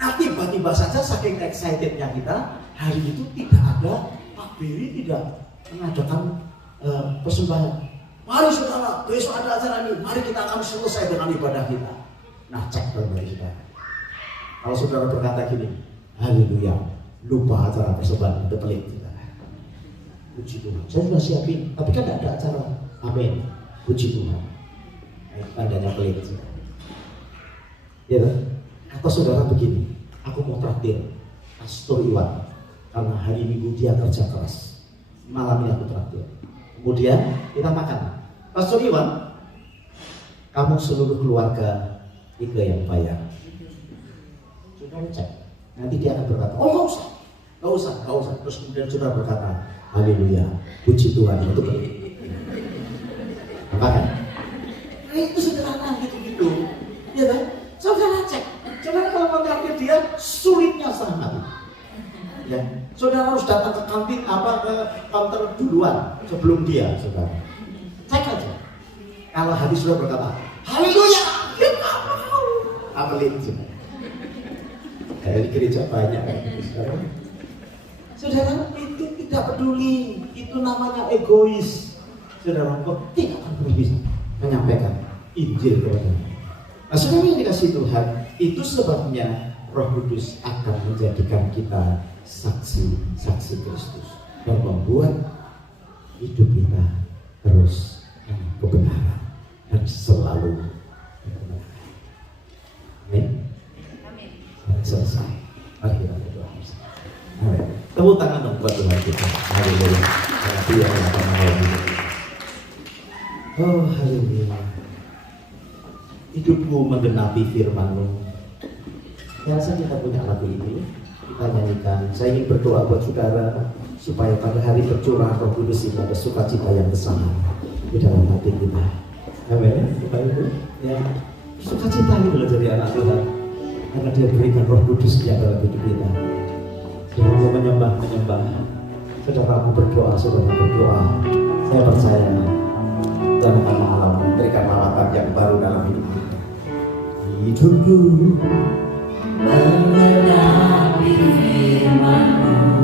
Nah tiba-tiba saja saking excitednya kita, hari itu tidak ada, Pak Beri tidak mengadakan persembahan. Mari saudara, besok ada acara ini, mari kita akan selesai dengan ibadah kita. Nah cek dari kita. Kalau saudara berkata gini, haleluya, lupa acara persembahan, itu pelit kita. Puji Tuhan, saya sudah siapin, tapi kan tidak ada acara. Amin, puji Tuhan. Tandanya pelit. Ya, atau saudara begini, aku mau traktir Pastor Iwan karena hari Minggu dia kerja keras. Malam ini aku traktir. Kemudian kita makan. Pastor Iwan, kamu seluruh keluarga Ika yang bayar. Saudara cek. Nanti dia akan berkata, oh nggak usah. Terus kemudian saudara berkata, haleluya, puji Tuhan itu pelit. Apa kan? Nah itu sederhana gitu-gitu, ya kan? Saudara cek, saudara kalau mengambil dia sulitnya sangat. Ya, saudara harus datang ke kantin ke counter duluan sebelum dia, saudara. Cek aja. Kalau hati saudara berkata, haleluya, dia nggak mau. Apelit saudara. Dari gereja banyak kan, saudara. Saudara itu tidak peduli, itu namanya egois. Saudara tidak akan pernah bisa menyampaikan Injil kepada. Nah, saudara yang dikasih Tuhan, itu sebabnya Roh Kudus akan menjadikan kita saksi Kristus dan membuat hidup kita terus kebenaran dan selalu kebenaran. Amin. Selesai. Mari kita berdoa. Amin. Tepuk tangan dong buat Tuhan kita. Haleluya. Haleluya. Oh haleluya. Hidupku menggenapi firman-Mu. Ya, saya kita punya lagu ini, kita nyanyikan. Saya ingin berdoa buat saudara supaya pada hari bercurah Roh Kudus itu ada sukacita yang besar di dalam hati kita. Amin. Bapak Ibu, ya sukacita itu loh jadi anak Tuhan, karena Dia berikan Roh Kudus yang dalam hidup kita. Sebelum menyembah, saudaraku berdoa, saya percaya Tuhan akan mengalami, memberikan harapan yang baru dalam hidup kita. Hidupku mengenapi firman-Mu,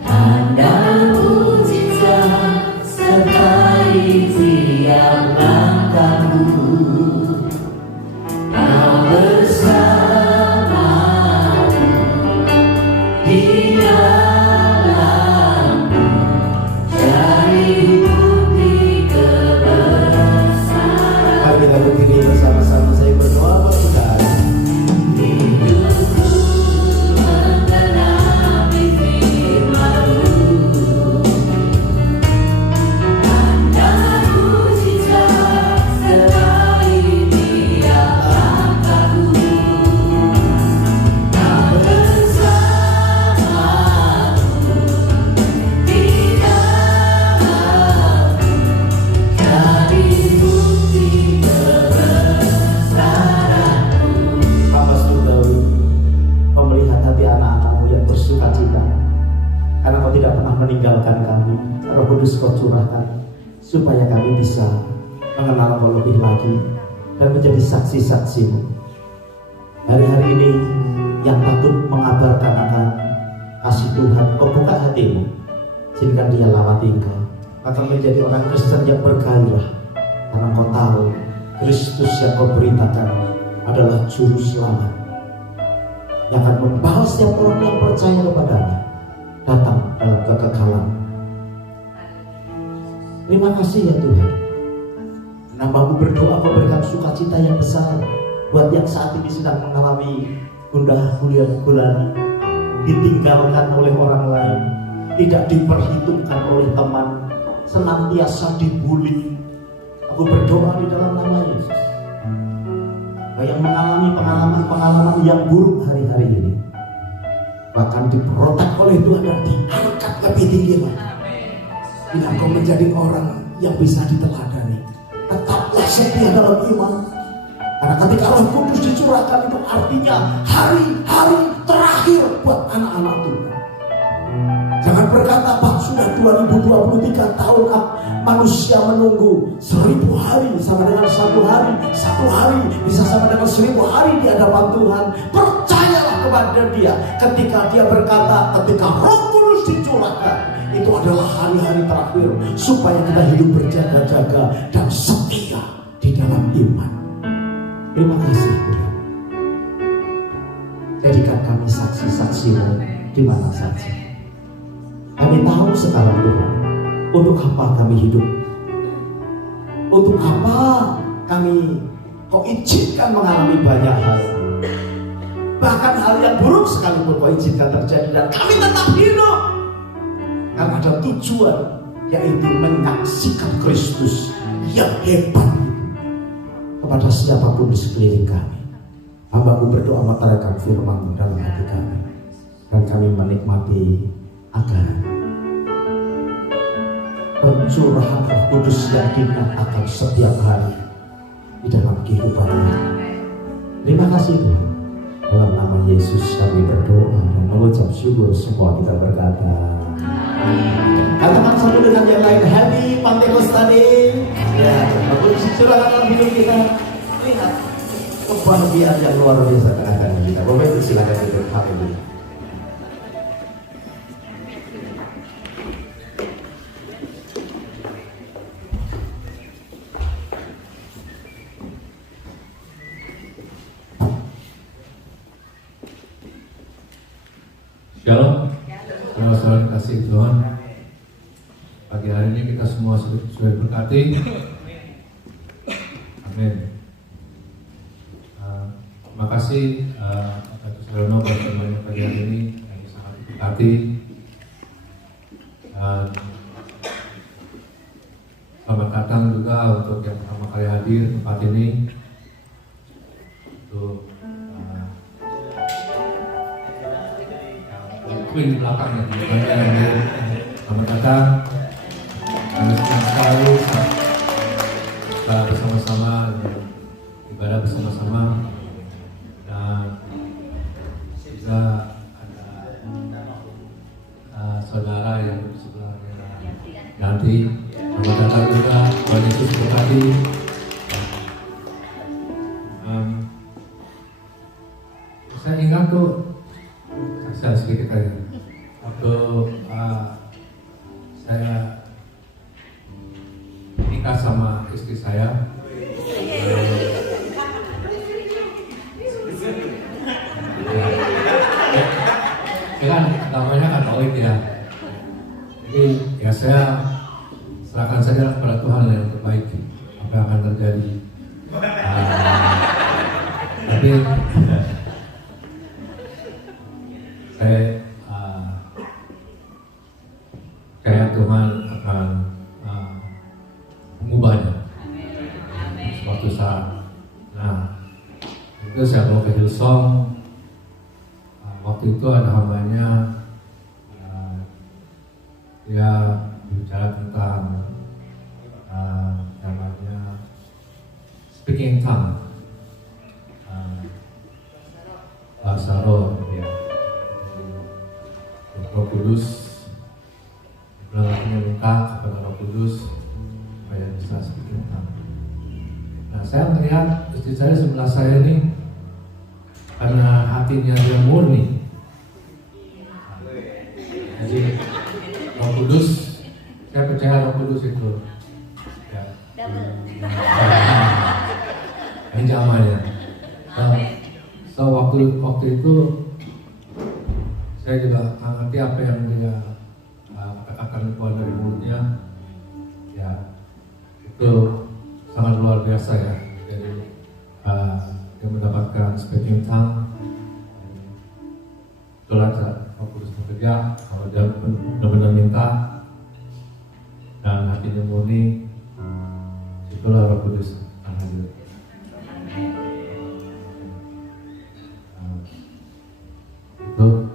tanda mujizat sertai tiap langkahku. Kau bersamaku di dalamku, cari bukti kebesaran. Mari kita berdiri bersama-sama, saya berdoa buat saudara. Hidupku mengenapi firman-Mu, tanda mujizat sertai tiap langkahku. Kau bersamaku di dalamku, cari bukti kebesaran-Mu. Hamba Saudari melihat hati anak-anak-Mu yang bersuka cita karena Kau tidak pernah meninggalkan kami. Roh Kudus Kau curahkan supaya kami bisa mengenal Kau lebih lagi dan menjadi saksi-saksi-Mu. Hari-hari ini yang takut mengabarkan akan kasih Tuhan, Kau buka hatimu sehingga dia lawati engkau akan menjadi orang Kristen yang bergairah karena Kau tahu Kristus yang Kau beritakan adalah juru selamat yang akan membawa setiap orang yang percaya kepadanya datang dalam kekekalan. Terima kasih ya Tuhan. Namamu berdoa Kau berikan sukacita yang besar buat yang saat ini sedang mengalami gundah gulana, ditinggalkan oleh orang lain, tidak diperhitungkan oleh teman, senantiasa dibully. Aku berdoa di dalam nama Yesus. Yang mengalami pengalaman yang buruk hari-hari ini, bahkan diprotek oleh Tuhan dan diangkat lebih tinggi lagi. Bila Kau menjadi orang yang bisa diteladani, tetaplah setia dalam iman. Karena ketika Roh Kudus dicurahkan itu artinya hari-hari terakhir buat anak-anak Tuhan. Jangan berkata, Pak, sudah 2023 tahun manusia menunggu 1000 hari sama dengan 1 hari. 1 hari bisa sama dengan 1000 hari di hadapan Tuhan. Percayalah kepada Dia ketika Dia berkata, ketika Roh Kudus dicurahkan, itu adalah hari-hari terakhir supaya kita hidup berjaga-jaga dan setia di dalam iman. Terima kasih Tuhan. Jadikan kami saksi-saksi-Mu di mana saja. Kami tahu sekarang Tuhan, untuk apa kami hidup, untuk apa kami Kau izinkan mengalami banyak hal, bahkan hal yang buruk sekalipun Kau izinkan terjadi, dan kami tetap hidup karena ada tujuan, yaitu menyaksikan Kristus yang hebat kepada siapapun di sekeliling kami. Hamba-Mu berdoa meteraikan firman-Mu dalam hati kami, dan kami menikmati agar pencurahan Roh Kudus yang dinyatakan setiap hari di dalam kehidupan kami. Terima kasih Tuhan. Dalam nama Yesus kami berdoa dan mengucap syukur. Semua kita berkata, katakan sama dengan yang lain, Happy Pentecost Day. Ya, Roh Kudus curahkan dalam hidup kita. Lihat kebahagiaan yang luar biasa tengah-tengah kita. Bapak Ibu silakan duduk. Haleluya. Shalom, saudara kasih Tuhan. Pagi hari ini kita semua sudah berkati. Amin. Terima kasih atas Rono buat semuanya pagi hari ini yang sangat berkati. Dan selamat datang juga untuk yang pertama kali hadir di tempat ini. Untuk di belakangnya, selamat datang. Kami senang sekali bersama-sama, ibadah bersama-sama, dan juga kasih. Saya ingat tuh, saya sedikit aja. Waktu saya nikah sama istri saya, ya kan namanya Katolik ya. Jadi ya saya serahkan saja kepada Tuhan yang terbaik apa yang akan terjadi. Tapi saya kayak Tuhan akan mengubahnya suatu saat. Nah, itu saya bawa ke Hillsong. Waktu itu ada hambanya, dia bicara tentang namanya speaking tongue, bahasa roh, ya. Roh Kudus, bilang artinya minta kepada Roh Kudus supaya bisa speaking tongue. Nah, saya melihat istri saya sebelah saya ini karena hatinya dia murni. Jadi Roh Kudus, saya percaya Roh Kudus itu ya, ini zamannya. So waktu itu saya juga mengerti apa yang dia akan keluar dari mulutnya. Ya, itu sangat luar biasa ya. Jadi dia mendapatkan speaking tongue. Itulah Roh Kudus bekerja kalau dia benar-benar minta dan hatinya murni, itulah Roh Kudus akan hadir. Itu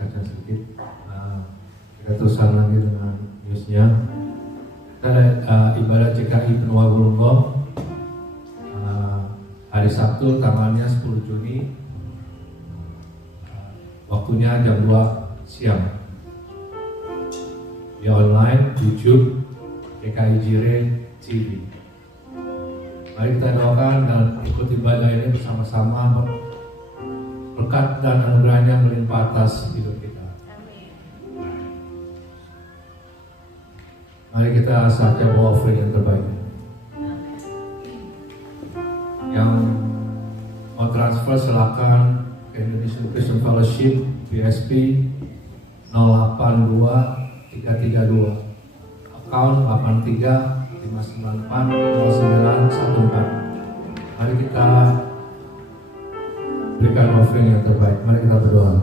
saja sedikit. Kita teruskan lagi dengan newsnya. Kita ada ibadah CKI Penuh Wulungo hari Sabtu tanggalnya 10 Juni. Waktunya jam 2 siang. Di online, YouTube, GKI Jire TV. Mari kita doakan dan ikuti ibadah ini bersama-sama. Berkat dan anugerahnya melimpah atas hidup kita. Mari kita saatnya bawa offering yang terbaik. Yang mau transfer silakan ke Indonesian Christian Fellowship BSP 082332 account 8359400914. Mari kita berikan offering yang terbaik. Mari kita berdoa.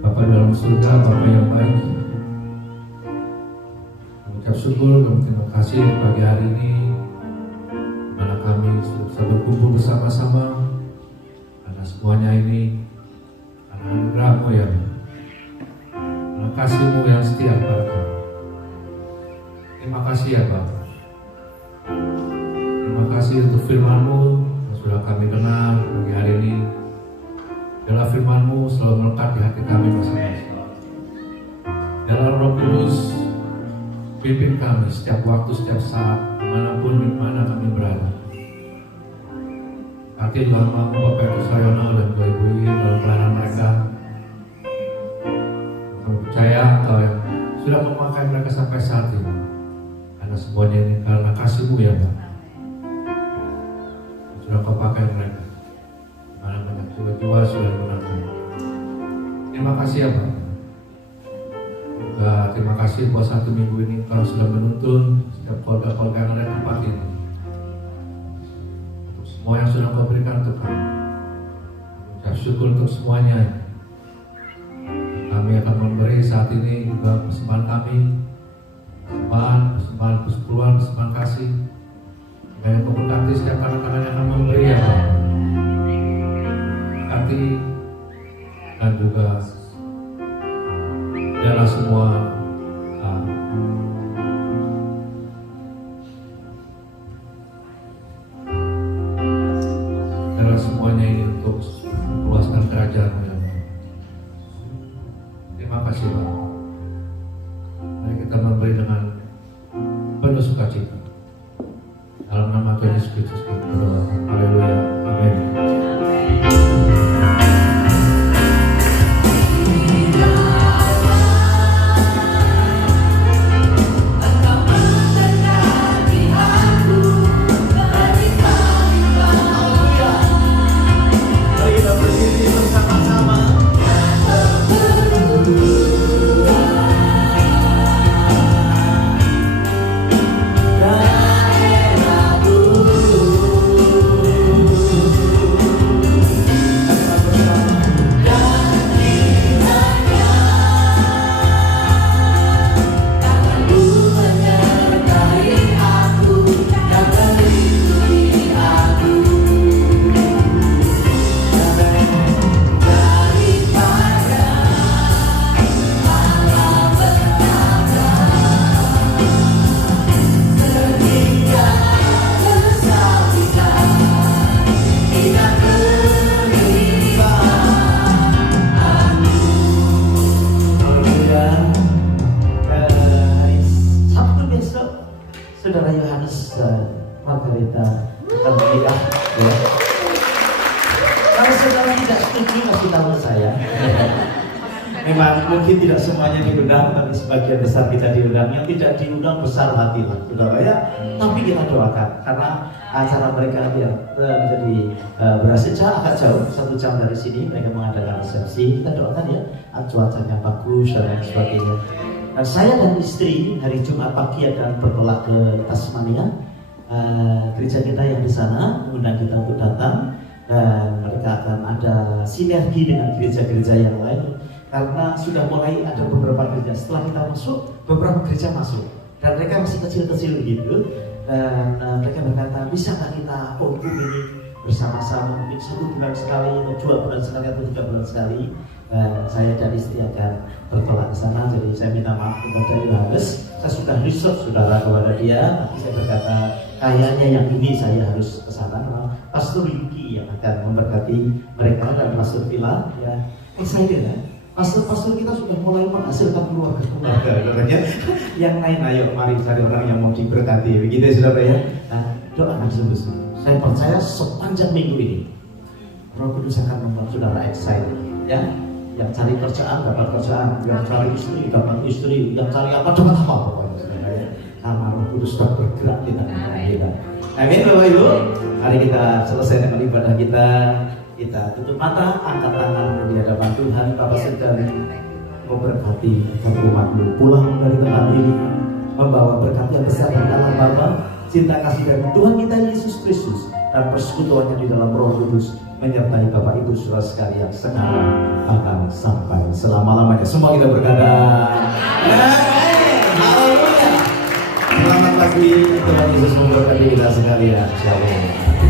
Bapa dalam surga, Bapa yang baik, mengucap syukur dan terima kasih pagi hari ini mana kami bisa berkumpul bersama-sama karena semuanya ini karena anugerah-Mu ya, karena kasih-Mu yang setia kepada kami. Terima kasih ya Bapa. Terima kasih untuk firman-Mu yang sudah kami dengar pagi hari ini. Biarlah firman-Mu selalu melekat di hati kami masing-masing. Biarlah Roh Kudus pimpin kami setiap waktu, setiap saat, dimanapun, di mana kami berada. Hati dalam nama Bapak Ibu Saryono dan Ibu Iin dalam pelayanan mereka. Kami percaya Engkau yang sudah memakai mereka sampai saat ini. Karena semuanya ini karena kasih-Mu ya Pak. Sudah Kau pakai mereka. Mana banyak jiwa-jiwa sudah dimenangkan. Terima kasih ya Pak. Juga terima kasih buat satu minggu ini Kau sudah menuntun setiap keluarga-keluarga yang ada di tempat ini. Untuk semua yang sudah Kau berikan untuk kami. Ucap syukur untuk semuanya. Kami akan memberi saat ini juga persembahan kami, persembahan persepuluhan, persembahan kasih. Dan Kau berkati setiap anak-anak yang akan memberi ya Pak. Berkati dan juga biarlah semua biarlah semuanya ini untuk meluaskan kerajaan-Mu ya Pak. Terima kasih Pak. Mari kita memberi dengan penuh sukacita. Dalam nama Tuhan Yesus Kristus kami berdoa. Haleluya. Amin. Mari kita berdiri bersama-sama. Sabtu besok Saudara Yohanes Margarita akan menikah. Ya. Kalau saudara tidak setuju kasih tahu saya. Memang mungkin tidak semuanya diundang, tapi sebagian besar kita diundang. Yang tidak diundang besar hatilah, saudara ya. Tapi kita doakan karena acara mereka biar menjadi berhasil. Agak jauh, 1 jam dari sini mereka mengadakan resepsi. Kita doakan ya, cuacanya bagus dan lain sebagainya. Dan saya dan istri hari Jumat pagi akan bertolak ke Tasmania. Gereja kita yang di sana mengundang kita untuk datang, dan mereka akan ada sinergi dengan gereja-gereja yang lain karena sudah mulai ada beberapa gereja. Setelah kita masuk, beberapa gereja masuk dan mereka masih kecil-kecil gitu, dan mereka berkata, bisakah kita open ini bersama-sama mungkin 1 bulan sekali atau 2 bulan sekali atau 3 bulan sekali. Saya dan istri akan bertolak ke sana, jadi saya minta maaf kepada Yohanes. Saya sudah riset saudara kepada dia, tapi saya berkata kayaknya yang ini saya harus ke sana karena Pastor Yuki yang akan memberkati mereka dan Pastor Villa ya. Excited ya. Pastor kita sudah mulai menghasilkan keluarga katanya. Yang lain ayo mari cari orang yang mau diberkati begitu ya saudara ya. Nah, doakan sungguh-sungguh. Saya percaya sepanjang minggu ini Roh Kudus akan membuat saudara excited ya. Yang cari kerjaan dapat kerjaan, yang cari istri dapat istri, yang cari apa dapat apa pokoknya saudara ya. Karena Roh Kudus sudah bergerak di tengah kita. Amin Bapak Ibu. Mari kita selesai dengan ibadah kita. Kita tutup mata, angkat tangan di hadapan Tuhan. Bapak sedang memberkati satu umat-Mu pulang dari tempat ini, membawa berkat yang besar dari Allah Bapa, cinta kasih dari Tuhan kita Yesus Kristus, dan persekutuannya di dalam Roh Kudus menyertai Bapak Ibu saudara sekalian sekarang akan sampai selama-lamanya. Semua kita berkata, haleluya. Selamat pagi, Tuhan Yesus memberkati kita sekalian. Shalom.